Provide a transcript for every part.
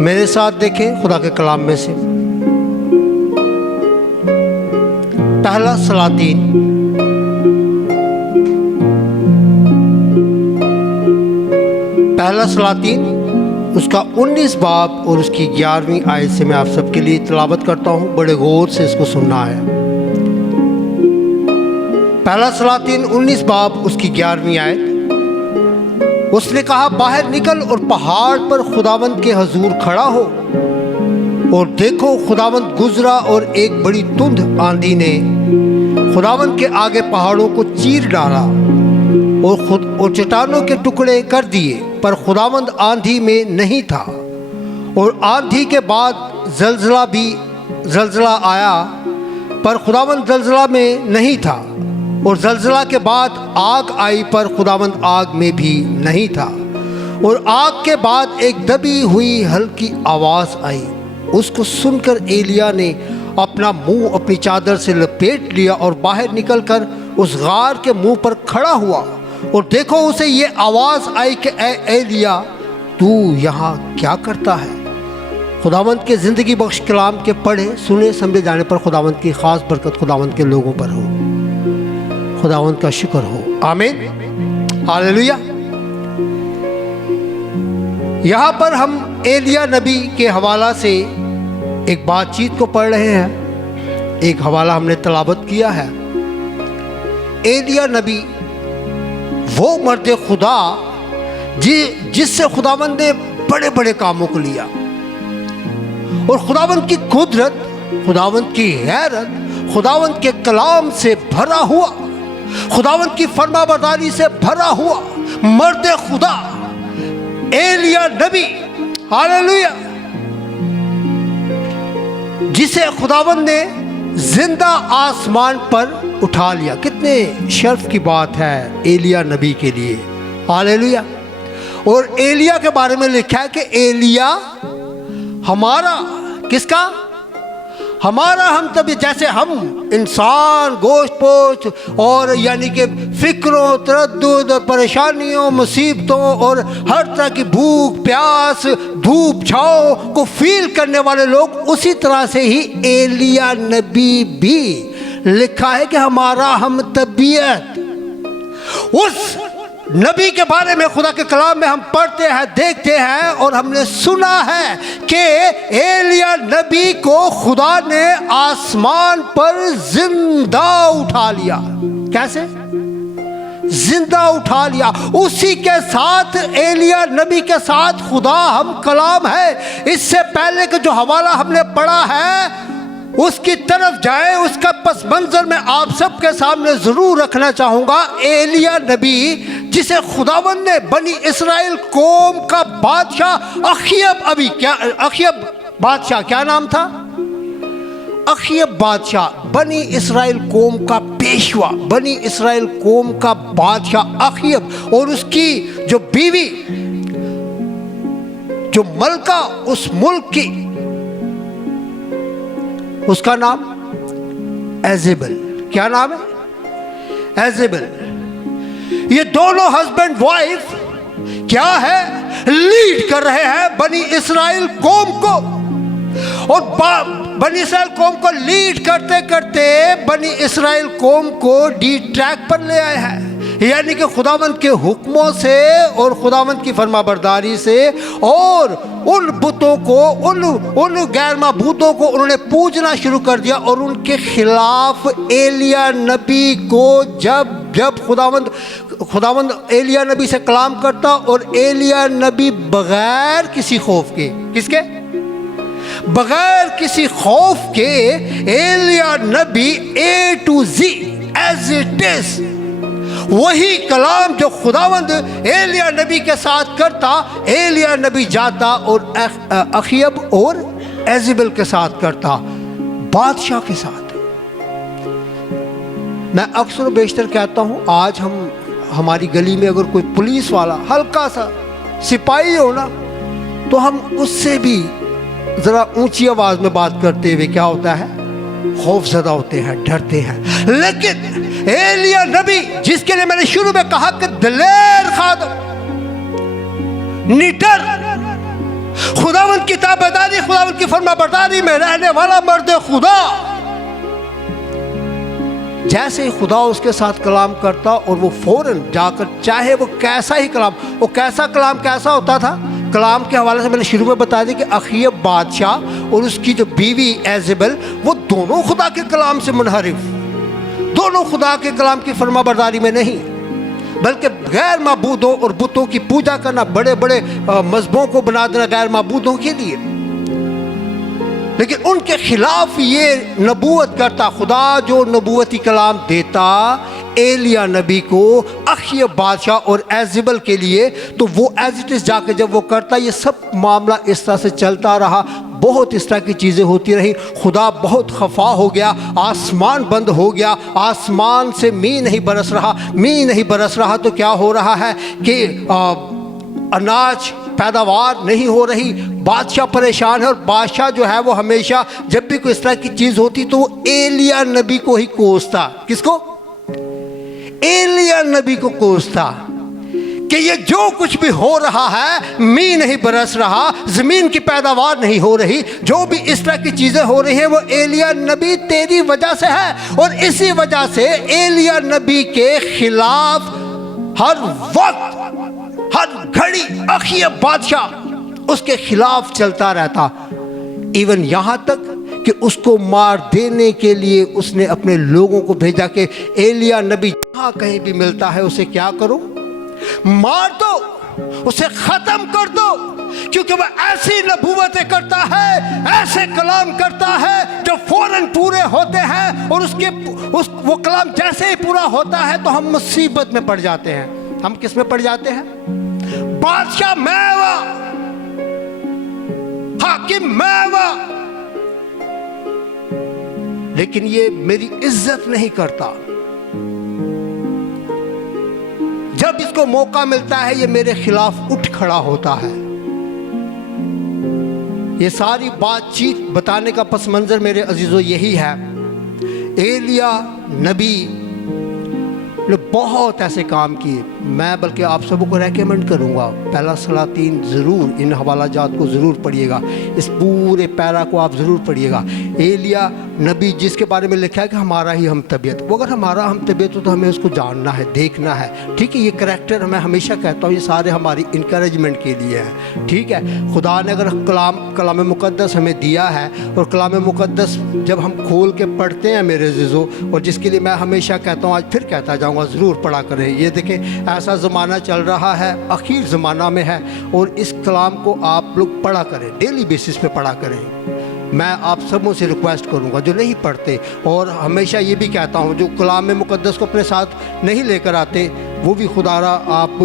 मेरे साथ देखें खुदा के कलाम में से पहला सलातीन उसका 19 बाब और उसकी 11वीं आयत से मैं आप सबके लिए तिलावत करता हूँ। बड़े गौर से इसको सुनना है। पहला सलातीन 19 बाब उसकी 11वीं आयत। उसने कहा, बाहर निकल और पहाड़ पर खुदावंद के हजूर खड़ा हो। और देखो, खुदावंद गुजरा और एक बड़ी धुंध आंधी ने खुदावंद के आगे पहाड़ों को चीर डाला और चट्टानों के टुकड़े कर दिए, पर खुदावंद आंधी में नहीं था। और आंधी के बाद जलजला आया, पर खुदावंद जलजला में नहीं था। और जलजला के बाद आग आई, पर खुदावंद आग में भी नहीं था। और आग के बाद एक दबी हुई हल्की आवाज़ आई। उसको सुनकर एलिया ने अपना मुंह अपनी चादर से लपेट लिया और बाहर निकलकर उस गार के मुंह पर खड़ा हुआ। और देखो, उसे ये आवाज़ आई कि ए एलिया, तू यहाँ क्या करता है? खुदावंद के ज़िंदगी बख्श कलाम के पढ़े सुने समझे जाने पर खुदावंद की ख़ास बरकत खुदावंद के लोगों पर हो। खुदावंद का शुक्र हो। आमीन, हालेलुया। यहाँ पर हम एलिया नबी के हवाला से एक बातचीत को पढ़ रहे हैं। एक हवाला हमने तलावत किया है। एलिया नबी वो मर्द खुदा जिससे खुदावंद ने बड़े बड़े कामों को लिया। और खुदावंद की कुदरत, खुदावंद की गैरत, खुदावंद के कलाम से भरा हुआ, खुदावंद की फरमाबरदारी से भरा हुआ मर्द खुदा एलिया नबी, हालेलुया, जिसे खुदावंद ने जिंदा आसमान पर उठा लिया। कितने शर्फ की बात है एलिया नबी के लिए, हालेलुया। और एलिया के बारे में लिखा है कि एलिया हमारा, किसका? हमारा। हम तभी जैसे हम इंसान गोश्त पोश्त और यानी कि फिक्रों, तरद्दुद और परेशानियों, मुसीबतों और हर तरह की भूख प्यास, धूप छाँव को फील करने वाले लोग, उसी तरह से ही एलिया नबी भी लिखा है कि हमारा हम तबीयत। उस नबी के बारे में खुदा के कलाम में हम पढ़ते हैं, देखते हैं और हमने सुना है कि एलिया नबी को खुदा ने आसमान पर जिंदा उठा लिया। कैसे जिंदा उठा लिया? उसी के साथ, एलिया नबी के साथ खुदा हम कलाम है। इससे पहले कि जो हवाला हमने पढ़ा है उसकी तरफ जाए, उसका पस मंजर में आप सबके सामने जरूर रखना चाहूंगा। एलिया नबी जिसे खुदावंद ने बनी इस्राएल कौम का बादशाह अखियब बादशाह, क्या नाम था? अखियब बादशाह, बनी इस्राएल कौम का पेशवा, बनी इस्राएल कौम का बादशाह अखियब, और उसकी जो बीवी, जो मलका उस मुल्क की, उसका नाम एजेबल। क्या नाम है? एजेबल। ये दोनों हस्बैंड वाइफ क्या है? लीड कर रहे हैं बनी इस्राएल कौम को। और बनी इस्राएल कौम को लीड करते करते बनी इस्राएल कौम को डी ट्रैक पर ले आए हैं। यानी कि खुदावंद के हुक्मों से और खुदावंद की फरमाबरदारी से, और उन बुतों को, उन गैर माबूदों को उन्होंने पूजना शुरू कर दिया। और उनके खिलाफ एलिया नबी को जब खुदावंद एलिया नबी से कलाम करता, और एलिया नबी बगैर किसी खौफ के, किसके? बगैर किसी खौफ के एलिया नबी A to Z as it is वही कलाम जो खुदावंद एलिया नबी के साथ करता, एलिया नबी जाता और अखियब और एजेबल के साथ करता, बादशाह के साथ। मैं अक्सर बेशतर कहता हूँ, आज हमारी गली में अगर कोई पुलिस वाला हल्का सा सिपाही हो ना, तो हम उससे भी ज़रा ऊंची आवाज़ में बात करते हुए क्या होता है? खौफजदा होते हैं, डरते हैं। लेकिन एलिया नबी, जिसके लिए मैंने शुरू में कहा कि दिलेर खादम, निडर, खुदावंद की ताबेदारी, खुदावंद की फरमाबरदारी में रहने वाला मर्द खुदा, जैसे ही खुदा उसके साथ कलाम करता और वो फौरन जाकर, चाहे वो कैसा ही कलाम, वो कैसा कलाम कैसा होता था। कलाम के हवाले से मैंने शुरू में बता दिया कि अखीब बादशाह और उसकी जो बीवी एजेबल, वो दोनों खुदा के कलाम से मुनहरिफ, दोनों खुदा के कलाम की फरमाबरदारी में नहीं, बल्कि गैर माबूदों और बुतों की पूजा करना, बड़े बड़े मजहबों को बना देना गैर माबूदों के लिए। लेकिन उनके खिलाफ ये नबूवत करता खुदा, जो नबूवती कलाम देता एलिया नबी को अखीब बादशाह और एजेबल के लिए, तो वो एज इट इज जाके जब वो करता, ये सब मामला इस तरह से चलता रहा। बहुत इस तरह की चीज़ें होती रही। खुदा बहुत खफा हो गया, आसमान बंद हो गया, आसमान से मींह नहीं बरस रहा। मींह नहीं बरस रहा तो क्या हो रहा है कि अनाज पैदावार नहीं हो रही। बादशाह परेशान है, और बादशाह जो है वो हमेशा जब भी कोई इस तरह की चीज़ होती तो वो एलिया नबी को ही कोसता। किसको? एलिया नबी को कोसता कि ये जो कुछ भी हो रहा है, मींह नहीं बरस रहा, ज़मीन की पैदावार नहीं हो रही, जो भी इस तरह की चीज़ें हो रही हैं वो एलिया नबी तेरी वजह से है। और इसी वजह से एलिया नबी के खिलाफ हर वक्त, हर घड़ी अखीब बादशाह उसके खिलाफ चलता रहता। इवन यहाँ तक कि उसको मार देने के लिए उसने अपने लोगों को भेजा कि एलिया नबी जहाँ कहीं भी मिलता है उसे क्या करो, मार दो, उसे ख़त्म कर दो, क्योंकि वह ऐसी नबूवतें करता है, ऐसे कलाम करता है जो फौरन पूरे होते हैं। और वो कलाम जैसे ही पूरा होता है तो हम मुसीबत में पड़ जाते हैं। हम किस में पड़ जाते हैं? बादशाह मैवा, हाकिम मैवा, लेकिन ये मेरी इज्जत नहीं करता। जब इसको मौका मिलता है ये मेरे खिलाफ उठ खड़ा होता है। ये सारी बातचीत बताने का पस मंजर मेरे अजीजों यही है। एलिया नबी ने बहुत ऐसे काम किए। मैं बल्कि आप सबों को रेकमेंड करूंगा, पहला सलातीन ज़रूर, इन हवाला जात को ज़रूर पढ़िएगा, इस पूरे पैरा को आप ज़रूर पढ़िएगा। एलिया नबी जिसके बारे में लिखा है कि हमारा ही हम तबीयत, वो अगर हमारा हम तबीयत हो तो हमें उसको जानना है, देखना है। ठीक है, ये करैक्टर मैं हमेशा कहता हूँ ये सारे हमारी इंकरेजमेंट के लिए है। ठीक है, खुदा ने अगर कलाम मुक़द्दस हमें दिया है, और कलाम मुक़द्दस जब हम खोल के पढ़ते हैं मेरे अज़ीज़ों, और जिसके लिए मैं हमेशा कहता हूँ, आज फिर कहता जाऊँगा, ज़रूर पढ़ा करें। ये देखें, ऐसा ज़माना चल रहा है, आखिर ज़माना में है, और इस कलाम को आप लोग पढ़ा करें, डेली बेसिस पे पढ़ा करें। मैं आप सबों से रिक्वेस्ट करूंगा जो नहीं पढ़ते, और हमेशा ये भी कहता हूँ जो कलाम मुक़द्दस को अपने साथ नहीं लेकर आते, वो भी खुदारा आप,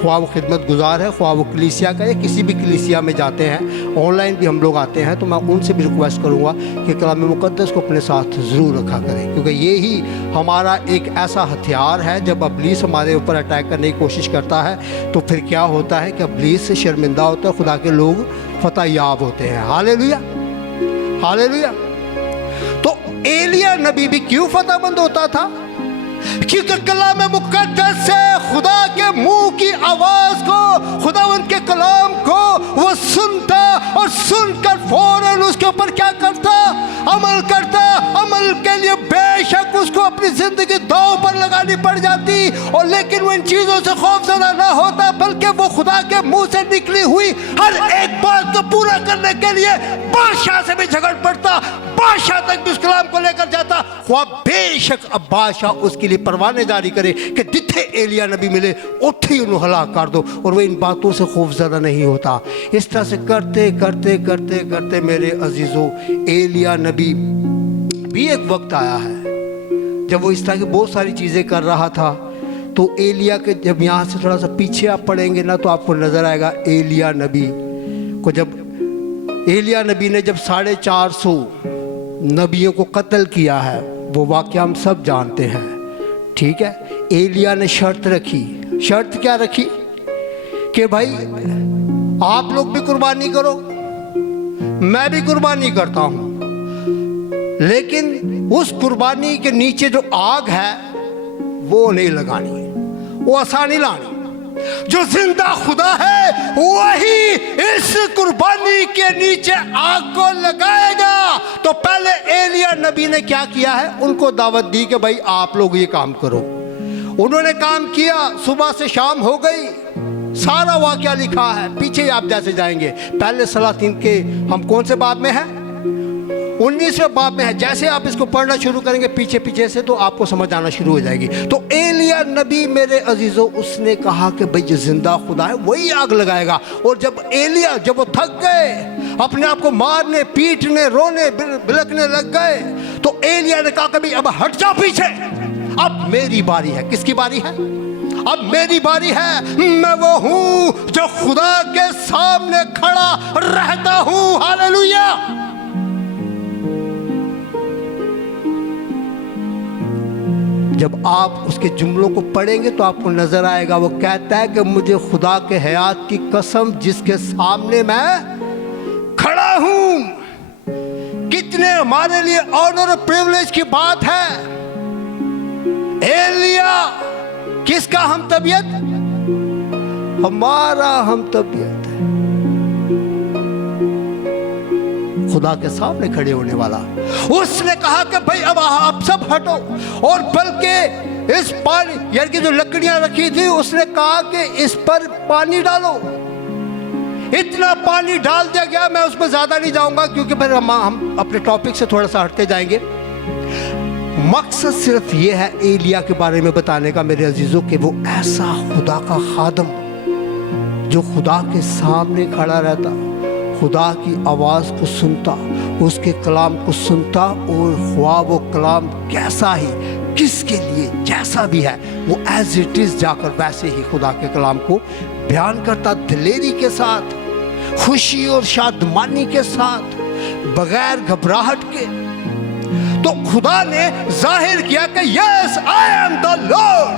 ख्वाह वो खिदमत गुजार है, ख्वाह वो कलीसिया का या किसी भी कलीसिया में जाते हैं, ऑनलाइन भी हम लोग आते हैं, तो मैं उनसे भी रिक्वेस्ट करूँगा कि कलाम मुक़द्दस को अपने साथ ज़रूर रखा करें, क्योंकि ये ही हमारा एक ऐसा हथियार है। जब इब्लीस हमारे ऊपर अटैक करने की कोशिश करता है तो फिर क्या होता है कि इब्लीस से शर्मिंदा होता है, खुदा के लोग फतह याब होते हैं। Hallelujah, hallelujah. तो एलिया नबी भी क्यों फतहमंद होता था? क्योंकि कलाम मुक़द्दस से खुदा के मुंह की आवाज को, खुदावंद के कलाम को वो सुनता, और सुनकर फौरन उसके ऊपर क्या करता? अमल करता। अमल के लिए बेशक उसको अपनी जिंदगी दांव पर लगानी पड़ जाती, और लेकिन वो इन चीजों से खौफज़दा ना होता, बल्कि वो खुदा के मुंह से निकली हुई हर एक बात को पूरा करने के लिए बादशाह से भी झगड़ पड़ता, बादशाह तक भी उस कलाम को लेकर जाता। ख्वाह बेशक अब बादशाह उसके लिए परवाने जारी करे कि जिथे एलिया नबी मिले उठे ही उन्हें हलाक कर दो, और वो इन बातों से खौफज़दा नहीं होता। इस तरह से करते करते करते करते मेरे अजीज़ों, एलिया नबी भी एक वक्त आया है जब वो इस तरह की बहुत सारी चीज़ें कर रहा था। तो एलिया के जब यहाँ से थोड़ा सा पीछे आप पढ़ेंगे ना, तो आपको नज़र आएगा एलिया नबी को, जब एलिया नबी ने जब 450 नबियों को कत्ल किया है, वो वाक़या हम सब जानते हैं। ठीक है, एलिया ने शर्त रखी। शर्त क्या रखी? कि भाई आप लोग भी कुर्बानी करो, मैं भी कुर्बानी करता हूँ, लेकिन उस कुर्बानी के नीचे जो आग है वो नहीं लगानी, वो आसानी लानी। जो जिंदा खुदा है वही इस कुर्बानी के नीचे आग को लगाएगा। तो पहले एलिया नबी ने क्या किया है, उनको दावत दी कि भाई आप लोग ये काम करो। उन्होंने काम किया, सुबह से शाम हो गई, सारा वाकया लिखा है, पीछे आप जैसे जाएंगे। पहले सलातीन के हम कौन से बाब में हैं, 19वें बाब में है। जैसे आप इसको पढ़ना शुरू करेंगे पीछे पीछे से तो आपको समझ आना शुरू हो जाएगी। तो एलिया नबी मेरे अजीजों, उसने कहा कि भाई जो जिंदा खुदा है वही आग लगाएगा। और जब एलिया जब वो थक गए, अपने आप को मारने पीटने रोने बिलकने लग गए, तो एलिया ने कहा कि भाई अब हट जाओ पीछे, अब मेरी बारी है। किसकी बारी है? अब मेरी बारी है। मैं वो हूं जो खुदा के सामने खड़ा रहता हूं। हालेलुया। जब आप उसके जुमलों को पढ़ेंगे तो आपको नजर आएगा, वो कहता है कि मुझे खुदा के हयात की कसम जिसके सामने मैं खड़ा हूं। कितने हमारे लिए ऑनर और प्रिविलेज की बात है। एलिया किसका हम तबीयत? हमारा हम तबीयत है, खुदा के सामने खड़े होने वाला। उसने कहा कि भाई अब आप सब हटो, और बल्कि इस पानी यानी कि जो लकड़ियां रखी थी उसने कहा कि इस पर पानी डालो। इतना पानी डाल दिया गया। मैं उसमें ज्यादा नहीं जाऊंगा क्योंकि फिर हम अपने टॉपिक से थोड़ा सा हटते जाएंगे। मकसद सिर्फ ये है एलिया के बारे में बताने का मेरे अजीजों, कि वो ऐसा खुदा का खादम जो खुदा के सामने खड़ा रहता, खुदा की आवाज़ को सुनता, उसके कलाम को सुनता, और ख्वाह वो कलाम कैसा ही किसके लिए जैसा भी है वो एज इट इज़ जाकर वैसे ही खुदा के कलाम को बयान करता, दिलेरी के साथ, खुशी और शादमानी के साथ, बगैर घबराहट के। तो खुदा ने जाहिर किया कि yes I am the Lord,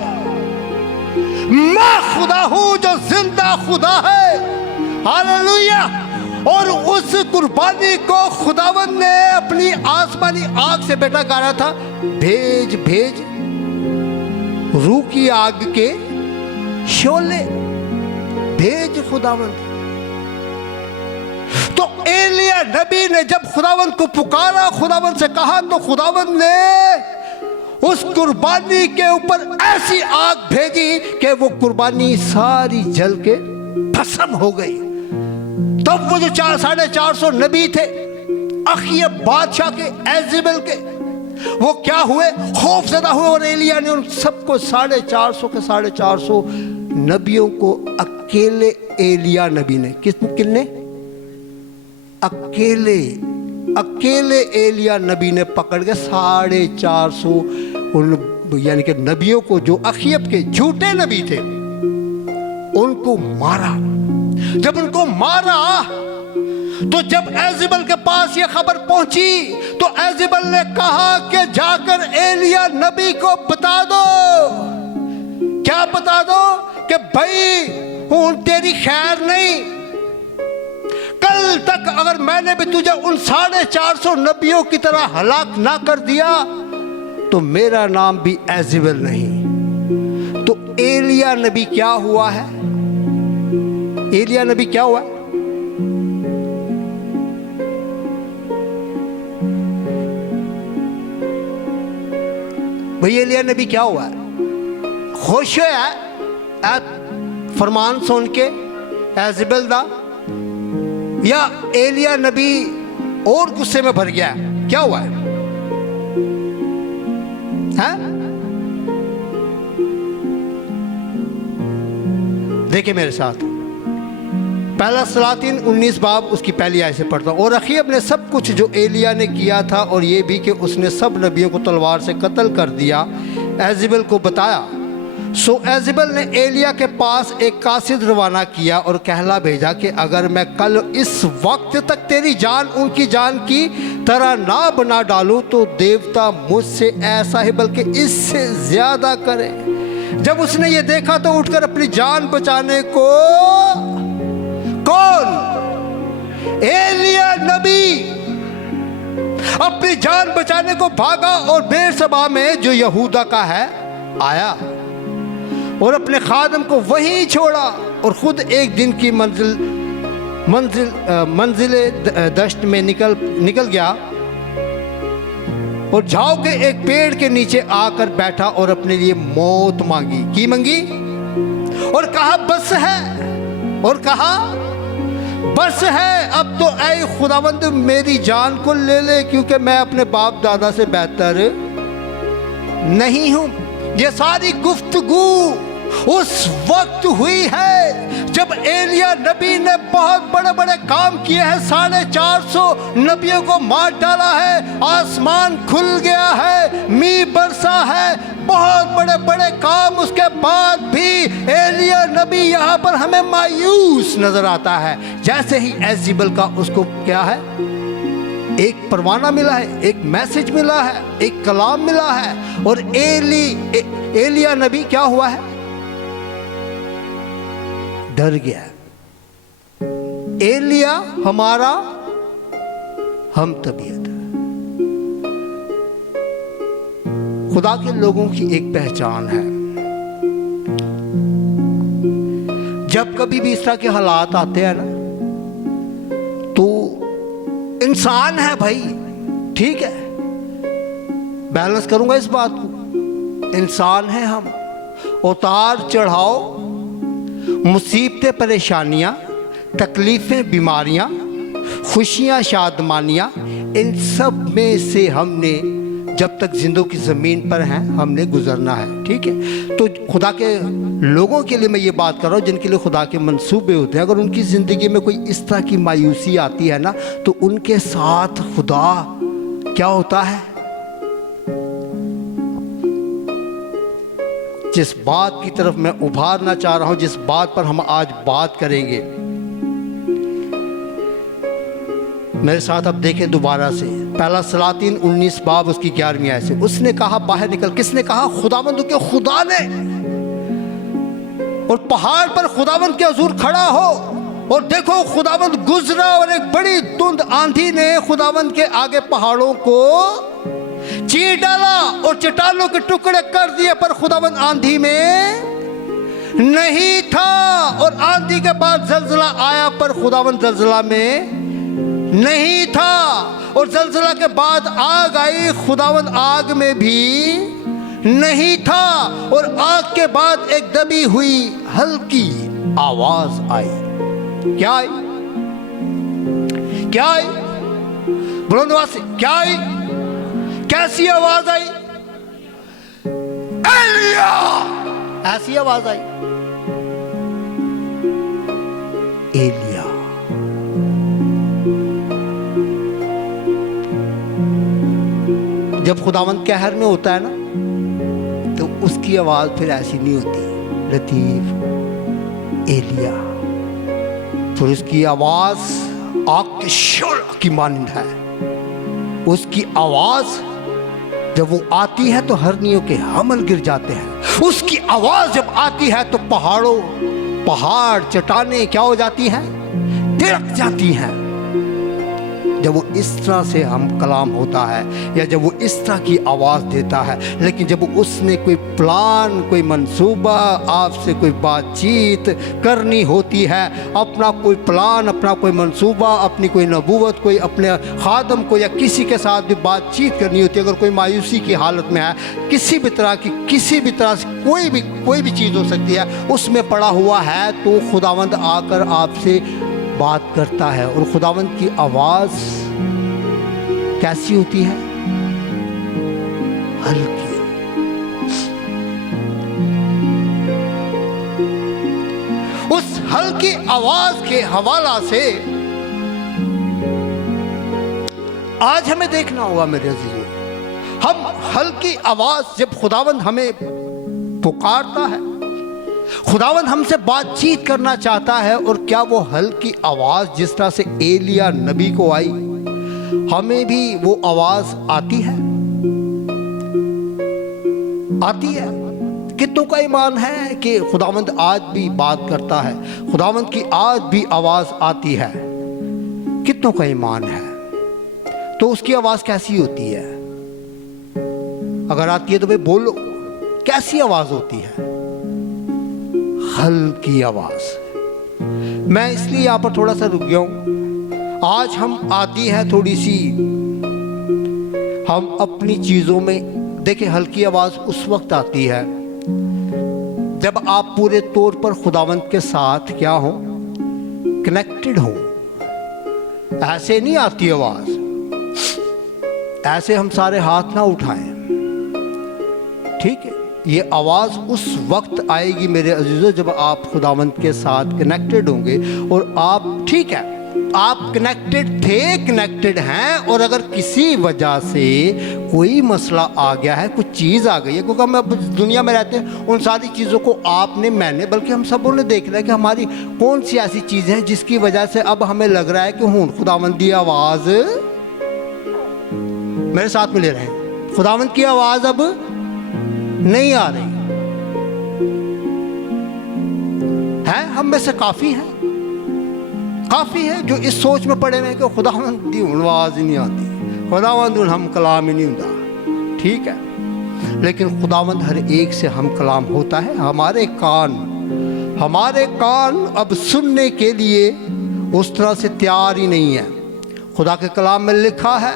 मैं खुदा हूं जो जिंदा खुदा है। हालेलुया। और उस कुर्बानी को खुदावंद ने अपनी आसमानी आग से बेटा कहा था, भेज भेज रूह की आग के शोले भेज खुदावंद। तो एलिया नबी ने जब खुदावंद को पुकारा, खुदावंद से कहा, तो खुदावंद ने उस कुर्बानी के ऊपर ऐसी आग भेजी कि वो कुर्बानी सारी जल के भस्म हो गई। तब वो जो 450 नबी थे अखियब बादशाह के, एजेबेल के, वो क्या हुए? खौफजदा हुए। और एलिया ने उन सबको 450 के 450 नबियों को अकेले एलिया नबी ने कितने अकेले एलिया नबी ने पकड़ के 450 उन यानी कि नबियों को, जो अखियब के झूठे नबी थे, उनको मारा। जब उनको मारा तो जब एजेबल के पास ये खबर पहुंची तो एजेबल ने कहा कि जाकर एलिया नबी को बता दो। क्या बता दो? कि भाई तेरी खैर नहीं, कल तक अगर मैंने भी तुझे उन 450 नबियों की तरह हलाक ना कर दिया तो मेरा नाम भी एजेबल नहीं। तो एलिया नबी क्या हुआ है? एलिया नबी क्या हुआ? भाई एलिया नबी क्या हुआ? खुश है फरमान सुन के एजेबल दा, या एलिया नबी और गुस्से में भर गया? क्या हुआ है? देखिए मेरे साथ, पहला सलातीन 19 बाब उसकी पहली आयत से पढ़ता हूँ। और अखीब ने सब कुछ जो एलिया ने किया था, और ये भी कि उसने सब नबियों को तलवार से कत्ल कर दिया, एजेबल को बताया। सो एजेबल ने एलिया के पास एक कासिद रवाना किया और कहला भेजा कि अगर मैं कल इस वक्त तक तेरी जान उनकी जान की तरह ना बना डालूं तो देवता मुझसे ऐसा ही बल्कि इससे ज्यादा करे। जब उसने ये देखा तो उठकर अपनी जान बचाने को, कौन? एलिया नबी अपनी जान बचाने को भागा और बेरसबा में जो यहूदा का है आया। और अपने खादम को वहीं छोड़ा और ख़ुद एक दिन की मंजिल दश्त में निकल गया और झाओ के एक पेड़ के नीचे आकर बैठा और अपने लिए मौत मांगी। की मांगी? और कहा बस है, और कहा बस है, अब तो ऐ खुदावंद मेरी जान को ले ले, क्योंकि मैं अपने बाप दादा से बेहतर नहीं हूं। ये सारी गुफ्तगू उस वक्त हुई है जब एलिया नबी ने बहुत बड़े बड़े काम किए हैं, 450 नबियों को मार डाला है, आसमान खुल गया है, मींह बरसा है, बहुत बड़े बड़े काम। उसके बाद भी एलिया नबी यहाँ पर हमें मायूस नजर आता है। जैसे ही एज़ेबेल का उसको क्या है, एक परवाना मिला है, एक मैसेज मिला है, एक कलाम मिला है, और एलिया नबी क्या हुआ है, डर गया। एलिया हमारा हम तबीयत है। खुदा के लोगों की एक पहचान है, जब कभी भी इस तरह के हालात आते हैं ना, तो इंसान है भाई, ठीक है, बैलेंस करूंगा इस बात को, इंसान है हम, उतार चढ़ाव, मुसीबतें, परेशानियां, तकलीफें, बीमारियां, खुशियां, शादमानियां, इन सब में से हमने जब तक जिंदों की ज़मीन पर हैं हमने गुजरना है, ठीक है। तो खुदा के लोगों के लिए मैं ये बात कर रहा हूँ जिनके लिए खुदा के मंसूबे होते हैं। अगर उनकी ज़िंदगी में कोई इस तरह की मायूसी आती है ना, तो उनके साथ खुदा क्या होता है, जिस बात की तरफ मैं उभारना चाह रहा हूं, जिस बात पर हम आज बात करेंगे, मेरे साथ अब देखें दोबारा से पहला सलातीन 19 बाब उसकी 11वीं आयत से। उसने कहा बाहर निकल, किसने कहा? खुदावंद के खुदा ने। और पहाड़ पर खुदावंद के हुजूर खड़ा हो, और देखो खुदावंद गुजरा और एक बड़ी धुंध आंधी ने खुदावंद के आगे पहाड़ों को चीर डाला और चट्टानों के टुकड़े कर दिए, पर खुदावंद आंधी में नहीं था। और आंधी के बाद जलजला आया, पर खुदावंद जलजला में नहीं था। और जलजला के बाद आग आई, खुदावंद आग में भी नहीं था। और आग के बाद एक दबी हुई हल्की आवाज आई। क्या आई? क्या आई? बुलंदवासी क्या आई? कैसी आवाज आई? एलिया, ऐसी आवाज आई। एलिया, जब खुदावंद कहर में होता है ना, तो उसकी आवाज फिर ऐसी नहीं होती लतीफ, एलिया। फिर उसकी आवाज आग के शोर की मानिंद है। उसकी आवाज जब वो आती है तो हरनियों के हमल गिर जाते हैं। उसकी आवाज जब आती है तो पहाड़ चट्टानें क्या हो जाती हैं? तिड़क जाती हैं। जब वो इस तरह से हम कलाम होता है, या जब वो इस तरह की आवाज़ देता है। लेकिन जब उसने कोई प्लान, कोई मंसूबा, आपसे कोई बातचीत करनी होती है, अपना कोई प्लान, अपना कोई मंसूबा, अपनी कोई नबूवत, कोई अपने खादम को या किसी के साथ भी बातचीत करनी होती है, अगर कोई मायूसी की हालत में है, किसी भी तरह से कोई भी चीज़ हो सकती है, उसमें पड़ा हुआ है, तो खुदावंद आकर आपसे बात करता है। और खुदावंद की आवाज कैसी होती है? हल्की। उस हल्की आवाज के हवाला से आज हमें देखना होगा मेरे अजीजों, हम हल्की आवाज जब खुदावंद हमें पुकारता है, खुदावंद हमसे बातचीत करना चाहता है, और क्या वो हल्की आवाज जिस तरह से एलिया नबी को आई, हमें भी वो आवाज आती है? आती है? कितनों का ईमान है कि खुदावंद आज भी बात करता है, खुदावंद की आज भी आवाज आती है? कितनों का ईमान है? तो उसकी आवाज कैसी होती है? अगर आती है तो भाई बोलो, कैसी आवाज होती है? हल्की आवाज। मैं इसलिए यहाँ पर थोड़ा सा रुक गया हूँ। आज हम आदी हैं थोड़ी सी, हम अपनी चीज़ों में देखिए, हल्की आवाज़ उस वक्त आती है जब आप पूरे तौर पर खुदावंद के साथ क्या हो, कनेक्टेड हो। ऐसे नहीं आती आवाज़, ऐसे हम सारे हाथ ना उठाएं, ठीक है। ये आवाज़ उस वक्त आएगी मेरे अजीज़ों जब आप खुदावंद के साथ कनेक्टेड होंगे। और आप, ठीक है, आप कनेक्टेड थे, कनेक्टेड हैं, और अगर किसी वजह से कोई मसला आ गया है, कुछ चीज़ आ गई है, क्योंकि हम अब दुनिया में रहते हैं, उन सारी चीज़ों को आपने, मैंने, बल्कि हम सबों ने देखना है कि हमारी कौन सी ऐसी चीज़ें हैं जिसकी वजह से अब हमें लग रहा है कि हूँ खुदावंद की आवाज़, मेरे साथ में ले रहे हैं, खुदावंद की आवाज़ अब नहीं आ रही है। हम में से काफ़ी है जो इस सोच में पड़े हैं कि खुदावंद की आवाज़ ही नहीं आती, खुदावंद हम कलाम ही नहीं होता, ठीक है। लेकिन खुदावंद हर एक से हम कलाम होता है। हमारे कान अब सुनने के लिए उस तरह से तैयार ही नहीं है। खुदा के कलाम में लिखा है,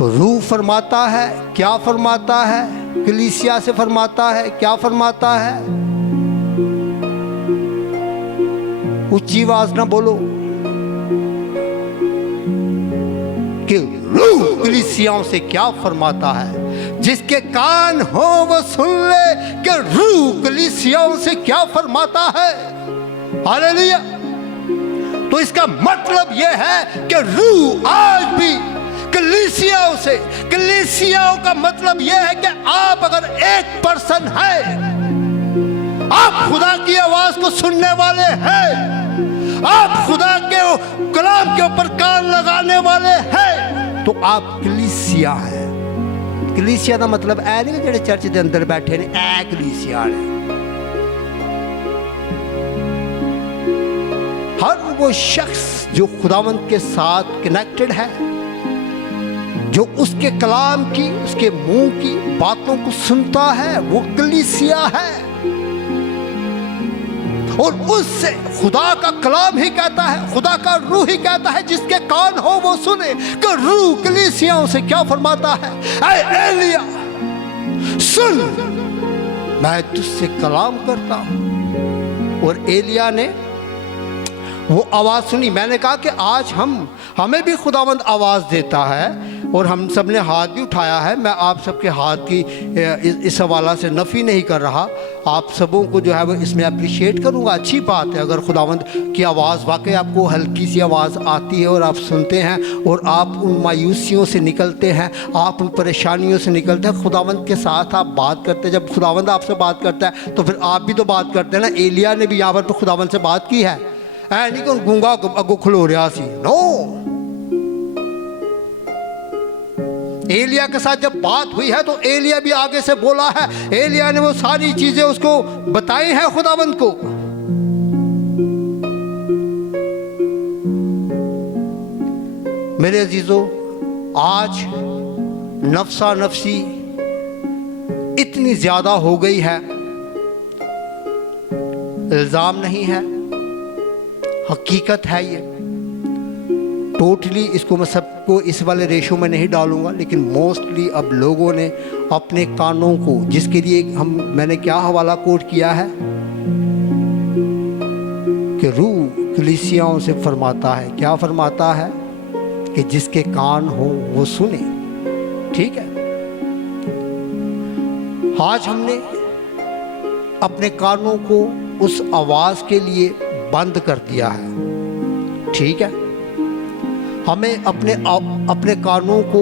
रूह फरमाता है, क्या फरमाता है, कलीसिया से फरमाता है, क्या फरमाता है। ऊंची आवाज ना बोलो कि रूह कलीसियाओं से क्या फरमाता है। जिसके कान हो वो सुन ले कि रूह कलीसियाओं से क्या फरमाता है। हालेलुया। तो इसका मतलब यह है कि रूह आज भी कलीसियाओं से, कलीसियाओं का मतलब यह है कि आप अगर एक पर्सन है, आप खुदा की आवाज को सुनने वाले हैं, आप खुदा के कलाम के ऊपर कान लगाने वाले हैं, तो आप कलीसिया हैं। कलीसिया का मतलब ऐ नहीं जेडे चर्च के अंदर बैठे ने, ऐ कलीसिया है। हर वो शख्स जो खुदावंद के साथ कनेक्टेड है, जो उसके कलाम की, उसके मुंह की बातों को सुनता है, वो कलीसिया है। और उससे खुदा का कलाम ही कहता है, खुदा का रूह ही कहता है, जिसके कान हो वो सुने कि रूह कलीसियाओं से क्या फरमाता है। ऐ एलिया सुन, मैं तुझसे कलाम करता हूं। और एलिया ने वो आवाज सुनी। मैंने कहा कि आज हमें भी खुदावंद आवाज देता है, और हम सब ने हाथ भी उठाया है। मैं आप सबके हाथ की इस हवाला से नफ़ी नहीं कर रहा, आप सबों को जो है वो इसमें अप्रिशिएट करूँगा। अच्छी बात है अगर खुदावंद की आवाज़ वाकई आपको हल्की सी आवाज़ आती है और आप सुनते हैं और आप उन मायूसियों से निकलते हैं, आप उन परेशानियों से निकलते हैं, खुदावंद के साथ आप बात करते हैं। जब खुदावंद आपसे बात करता है तो फिर आप भी तो बात करते हैं ना। एलिया ने भी यहाँ पर खुदावंद से बात की है, ऐ नहीं कि गूंगा अगो खलो रहा सी। नो, एलिया के साथ जब बात हुई है तो एलिया भी आगे से बोला है। एलिया ने वो सारी चीजें उसको बताई हैं खुदावंद को। मेरे अजीजों, आज नफ्सा नफ्सी इतनी ज्यादा हो गई है, इल्जाम नहीं है, हकीकत है ये। टोटली इसको मैं सबको इस वाले रेशो में नहीं डालूंगा, लेकिन मोस्टली अब लोगों ने अपने कानों को, जिसके लिए मैंने क्या हवाला कोट किया है कि रूह कलीसियाओं से फरमाता है, क्या फरमाता है कि जिसके कान हो वो सुने। ठीक है, आज हमने अपने कानों को उस आवाज के लिए बंद कर दिया है। ठीक है, हमें अपने कानों को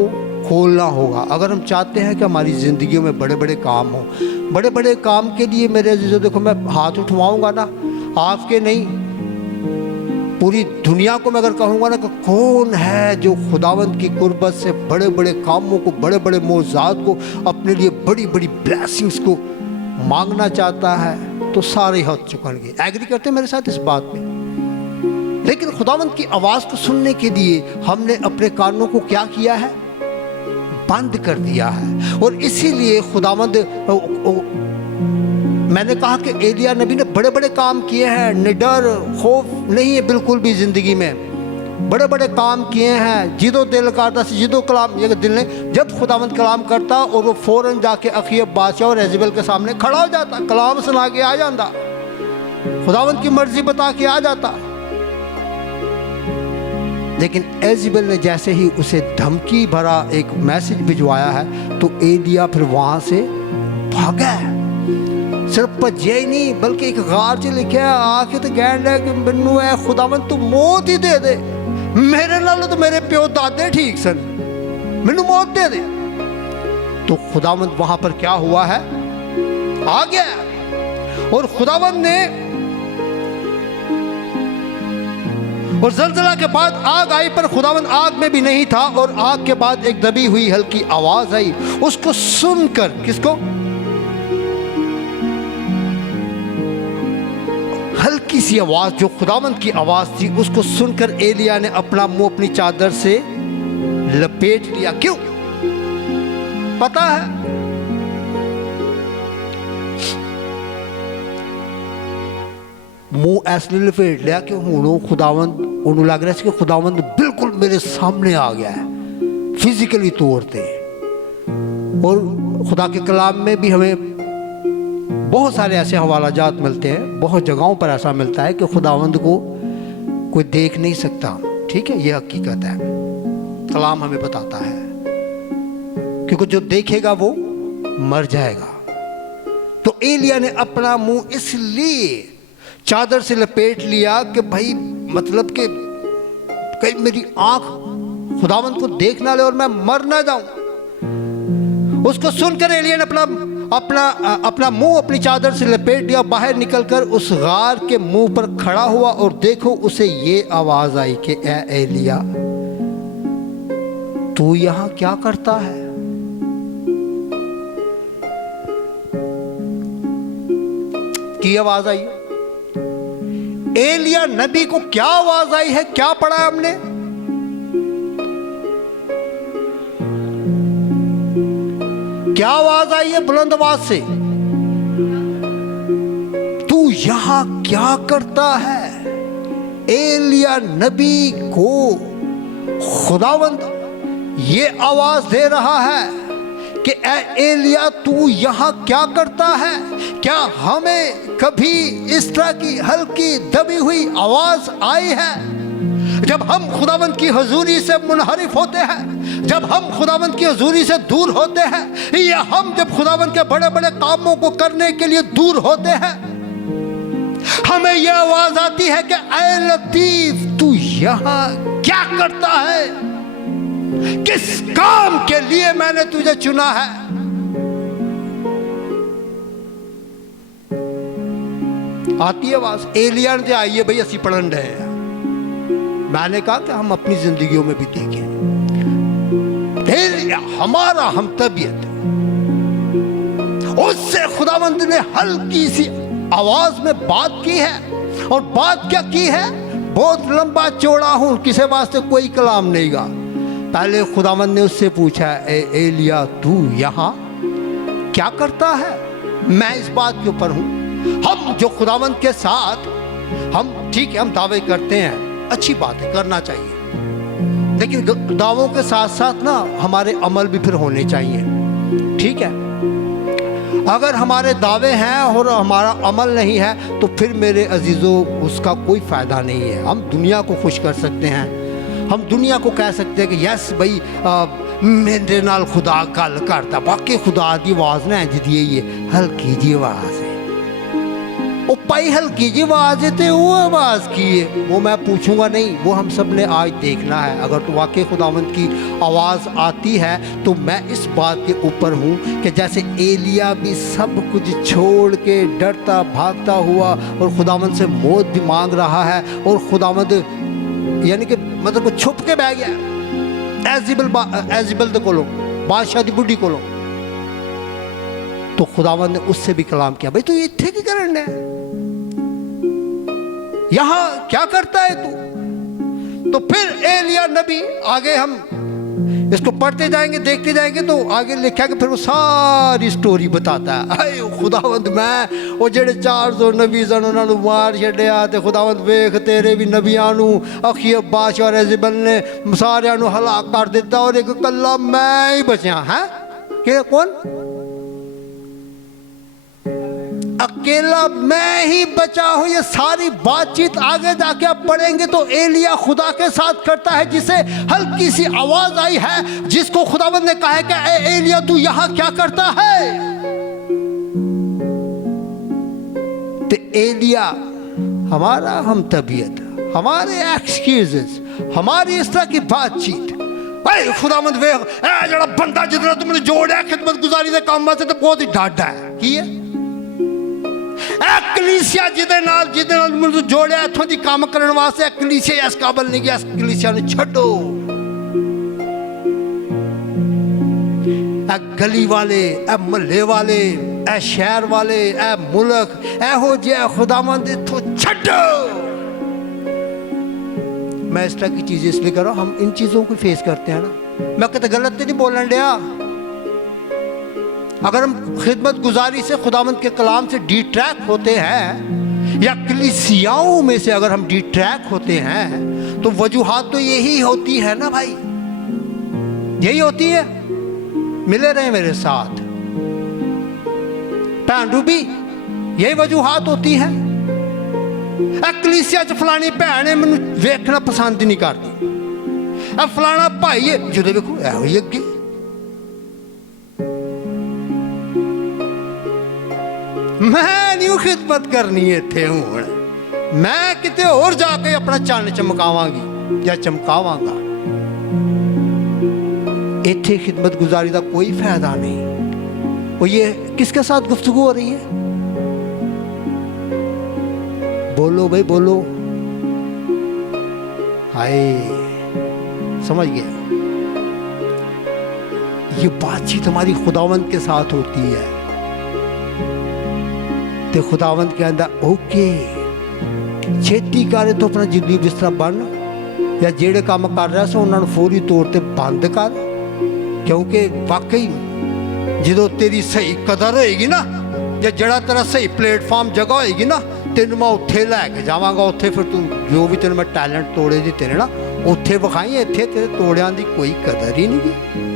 खोलना होगा अगर हम चाहते हैं कि हमारी ज़िंदगियों में बड़े बड़े काम हो। बड़े बड़े काम के लिए मेरे अजीज़ों देखो, मैं हाथ उठवाऊंगा ना, आपके नहीं, पूरी दुनिया को मैं अगर कहूँगा ना कि कौन है जो खुदावंद की कुर्बत से बड़े बड़े कामों को, बड़े बड़े मौज़ात को, अपने लिए बड़ी बड़ी ब्लेसिंग्स को मांगना चाहता है, तो सारे हाथ चुकेंगे। एग्री करते हैं मेरे साथ इस बात में? लेकिन खुदावंद की आवाज़ को सुनने के लिए हमने अपने कानों को क्या किया है? बंद कर दिया है। और इसीलिए खुदावंद, मैंने कहा कि एलिया नबी ने बड़े बड़े काम किए हैं, निडर खौफ नहीं है बिल्कुल भी ज़िंदगी में, बड़े बड़े काम किए हैं, जिदो दिल करता से जिदो कलाम, ये दिल ने जब खुदावंद कलाम करता और वो फ़ौरन जाके अखीब बादशाह और एजेबल के सामने खड़ा हो जाता, कलाम सुना के आ जाता, खुदावंद की मर्जी बता के आ जाता। लेकिन एजेबल ने जैसे ही उसे धमकी भरा एक मैसेज भिजवाया है तो एलिया फिर वहाँ से भागा। सिर्फ भज्या ही नहीं बल्कि एक गार च लिखा आके तो कह रहा कि मैनू है खुदावंद तू मौत ही दे दे, मेरे नाल तो मेरे प्यो दादे ठीक सन, मैनू मौत दे दे। तो खुदावंद वहाँ पर क्या हुआ है, आ गया और खुदावंद ने, और जलजला के बाद आग आई पर खुदावंद आग में भी नहीं था, और आग के बाद एक दबी हुई हल्की आवाज आई। उसको सुनकर, किसको, हल्की सी आवाज जो खुदावंद की आवाज थी, उसको सुनकर एलिया ने अपना मुंह अपनी चादर से लपेट लिया। क्यों पता है, मुंह ऐसे लपेट लिया कि हूँ खुदावंद, उन्होंने लग रहा है कि खुदावंद बिल्कुल मेरे सामने आ गया है फिजिकली तौर पे। और खुदा के कलाम में भी हमें बहुत सारे ऐसे हवाला जात मिलते हैं, बहुत जगहों पर ऐसा मिलता है कि खुदावंद को कोई देख नहीं सकता। ठीक है, ये हकीकत है, कलाम हमें बताता है, क्योंकि जो देखेगा वो मर जाएगा। तो एलिया ने अपना मुंह इसलिए चादर से लपेट लिया कि भाई मतलब कि कहीं मेरी आंख खुदावंद को देख ना ले और मैं मर ना जाऊं। उसको सुनकर एलिया ने अपना मुंह अपनी चादर से लपेट दिया, बाहर निकलकर उस गार के मुंह पर खड़ा हुआ और देखो उसे ये आवाज आई कि ए एलिया तू यहां क्या करता है। की आवाज आई, एलिया नबी को क्या आवाज आई है, क्या पढ़ा है हमने, क्या आवाज आई है बुलंद आवाज से, तू यहां क्या करता है। एलिया नबी को खुदावंद ये आवाज दे रहा है कि ए एलिया तू यहां क्या करता है। क्या हमें कभी इस तरह की हल्की दबी हुई आवाज आई है जब हम खुदावंद की हुजूरी से मुनहरिफ होते हैं, जब हम खुदावंद की हुजूरी से दूर होते हैं, या हम जब खुदावंद के बड़े बड़े कामों को करने के लिए दूर होते हैं, हमें यह आवाज आती है कि ऐ लतीफ तू यहां क्या करता है, किस काम के लिए मैंने तुझे चुना है। आती है आवाज, एलिया ने आइए भाई असी पढ़न रहे हैं। मैंने कहा कि हम अपनी जिंदगियों में भी देखें, एलिया हमारा हम तबीयत, उससे खुदावंद ने हल्की सी आवाज में बात की है। और बात क्या की है, बहुत लंबा चौड़ा हूं, किसी वास्ते कोई कलाम नहीं गा। पहले खुदावंद ने उससे पूछा ए एलिया तू यहां क्या करता है। मैं इस बात के ऊपर हूं, हम जो खुदावंद के साथ हम ठीक है हम दावे करते हैं, अच्छी बात है, करना चाहिए, लेकिन दावों के साथ साथ ना हमारे अमल भी फिर होने चाहिए। ठीक है, अगर हमारे दावे हैं और हमारा अमल नहीं है तो फिर मेरे अजीज़ों उसका कोई फ़ायदा नहीं है। हम दुनिया को खुश कर सकते हैं, हम दुनिया को कह सकते हैं कि यस भाई मेरे नाल खुदा गल करता, बाकी खुदा की आवाज़ ना इंज दी है, हल्की जी आवाज़ है, वो पाई हल्की जी आवाज़ है तो वो आवाज़ की है, वो मैं पूछूंगा नहीं, वो हम सब ने आज देखना है। अगर तो वाकई खुदावंद की आवाज़ आती है तो मैं इस बात के ऊपर हूँ कि जैसे एलिया भी सब कुछ छोड़ के डरता भागता हुआ और खुदावंद से मौत भी मांग रहा है, और खुदावंद यानी कि मतलब वो छुप के बह गया एजिबल दे कोलों, बादशाह दी बुढ़ी कोलों, तो खुदावंद ने उससे भी कलाम किया, भाई तू इत्थे की करन है, यहां क्या करता है तू। तो फिर एलिया नबी, आगे हम इसको पढ़ते जाएंगे, देखते जाएंगे तो आगे लिखा कि फिर वो सारी स्टोरी बताता है। आए खुदावंद मैं वो जेड़े 400 नबी सन उन्होंने मार छड्या ते खुदावंद वेख तेरे भी नबियां नू अखी अब्बास और एज़ेबल ने सारियां नू हलाक कर दिता और एक कल्ला मैं ही बचा। है कि कौन? अकेला मैं ही बचा हूं। ये सारी बातचीत आगे जाके आप पढ़ेंगे तो एलिया खुदा के साथ करता है, जिसे हल्की सी आवाज आई है, जिसको खुदावंद ने कहा है कि ए एलिया तू यहां क्या करता है। तो एलिया हमारा हम तबीयत, हमारे एक्सक्यूजेस, हमारी इस तरह की बातचीत, भाई खुदावंद वे जड़ा बंदा जितना तुमने जोड़ा खिदमत गुजारी के काम वास्ते तो बहुत ही डाढ़ा है की है। कलीसिया जिदे नाल मुझे जोड़िया इथों दी काम करने वास्ते कलीसिया इस काबल नहीं गया, कलीसिया ने छड्डो। गली वाले, महल्ले वाले, शहर वाले, मुल्क एहो जे खुदावंद इथों छड्डो। मैं इस तरह की चीजें इसलिए कर रहा हूं, हम इन चीजों को फेस करते हैं ना। मैं कहते गलत तो नहीं बोलन दिया। अगर हम खिदमत गुजारी से खुदावंद के कलाम से डिट्रैक्ट होते हैं या कलीसियाओं में से अगर हम डिट्रैक्ट होते हैं तो वजूहात तो यही होती है ना भाई, यही होती है। मिले रहे मेरे साथ भैन रूबी, यही वजूहात होती है। कलीसिया च फलानी भैन है मैनू वेखना पसंद नहीं करती, अब फलाना भाई है जो देखो ऐहो ही अगे। मैं नहीं खिदमत करनी इत्थे हुण, मैं किते होर जाके अपना चन्न चमकावांगी या चमकावांगा। इत्थे खिदमत गुजारी का कोई फायदा नहीं। और ये किसके साथ गुफ्तगू हो रही है? बोलो भाई बोलो। हाय समझ गए? ये बातचीत हमारी खुदावंद के साथ होती है तो खुदावंद के अंदर ओके छेती करे तो अपना जिंदगी बिस्तरा बन, या जेड़े काम कर रहा सो उन्होंने फौरी तौर पर बंद कर, क्योंकि वाकई जो तेरी सही कदर होएगी ना, या जड़ा तेरा सही प्लेटफॉर्म जगह होएगी ना, तेन मैं उत्थे लैके जावांगा। उत्थे फिर तू जो भी तेन मैं टैलेंट तोड़े दिते ने ना उत्थे विखाई, इत्थे तेरे तोड़ियां दी कोई कदर ही नहीं।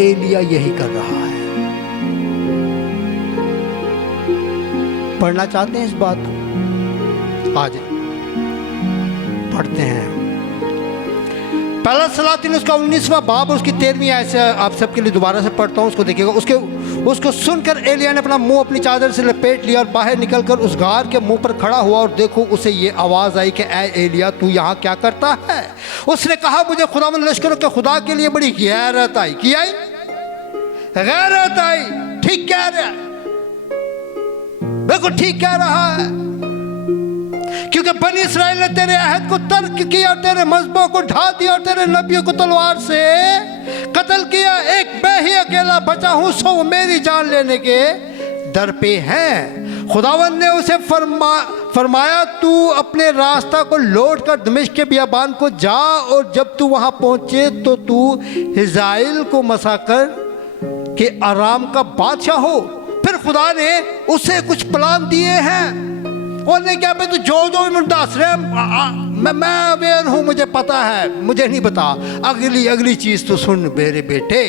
एलिया यही कर रहा है। पढ़ना चाहते हैं इस बात को? आज पढ़ते हैं पहला सलातीन उसका 19वां बाब उसकी 13वीं आयत से आप सबके लिए दोबारा से पढ़ता हूँ, उसको देखिएगा। उसको सुनकर एलिया ने अपना मुंह अपनी चादर से लपेट लिया और बाहर निकलकर उस गार के मुंह पर खड़ा हुआ, और देखो उसे ये आवाज़ आई कि ए एलिया तू यहाँ क्या करता है? उसने कहा मुझे खुदावंद लश्करों के खुदा के लिए बड़ी गैरत आई। की आई? गैरत आई। ठीक कह रहा है, बिल्कुल ठीक कह रहा है, क्योंकि बनी इस्राएल ने तेरे अहद को तर्क किया, तेरे मजहबों को ढा दिया और तेरे नबियों को तलवार से कत्ल किया। एक मैं ही अकेला बचा हूं, सो मेरी जान लेने के दर पे हैं। खुदावंद ने उसे फरमाया तू अपने रास्ता को लौट कर दमिश्क के बियाबान को जा, और जब तू वहां पहुंचे तो तू हिजाइल को मसाकर के आराम का बादशाह हो। फिर खुदा ने उसे कुछ प्लान दिए हैं। उन्होंने क्या भाई तू जो भी मुझे दस रहे मैं अवेयर हूं, मुझे पता है, मुझे नहीं पता। अगली चीज तो सुन मेरे बेटे,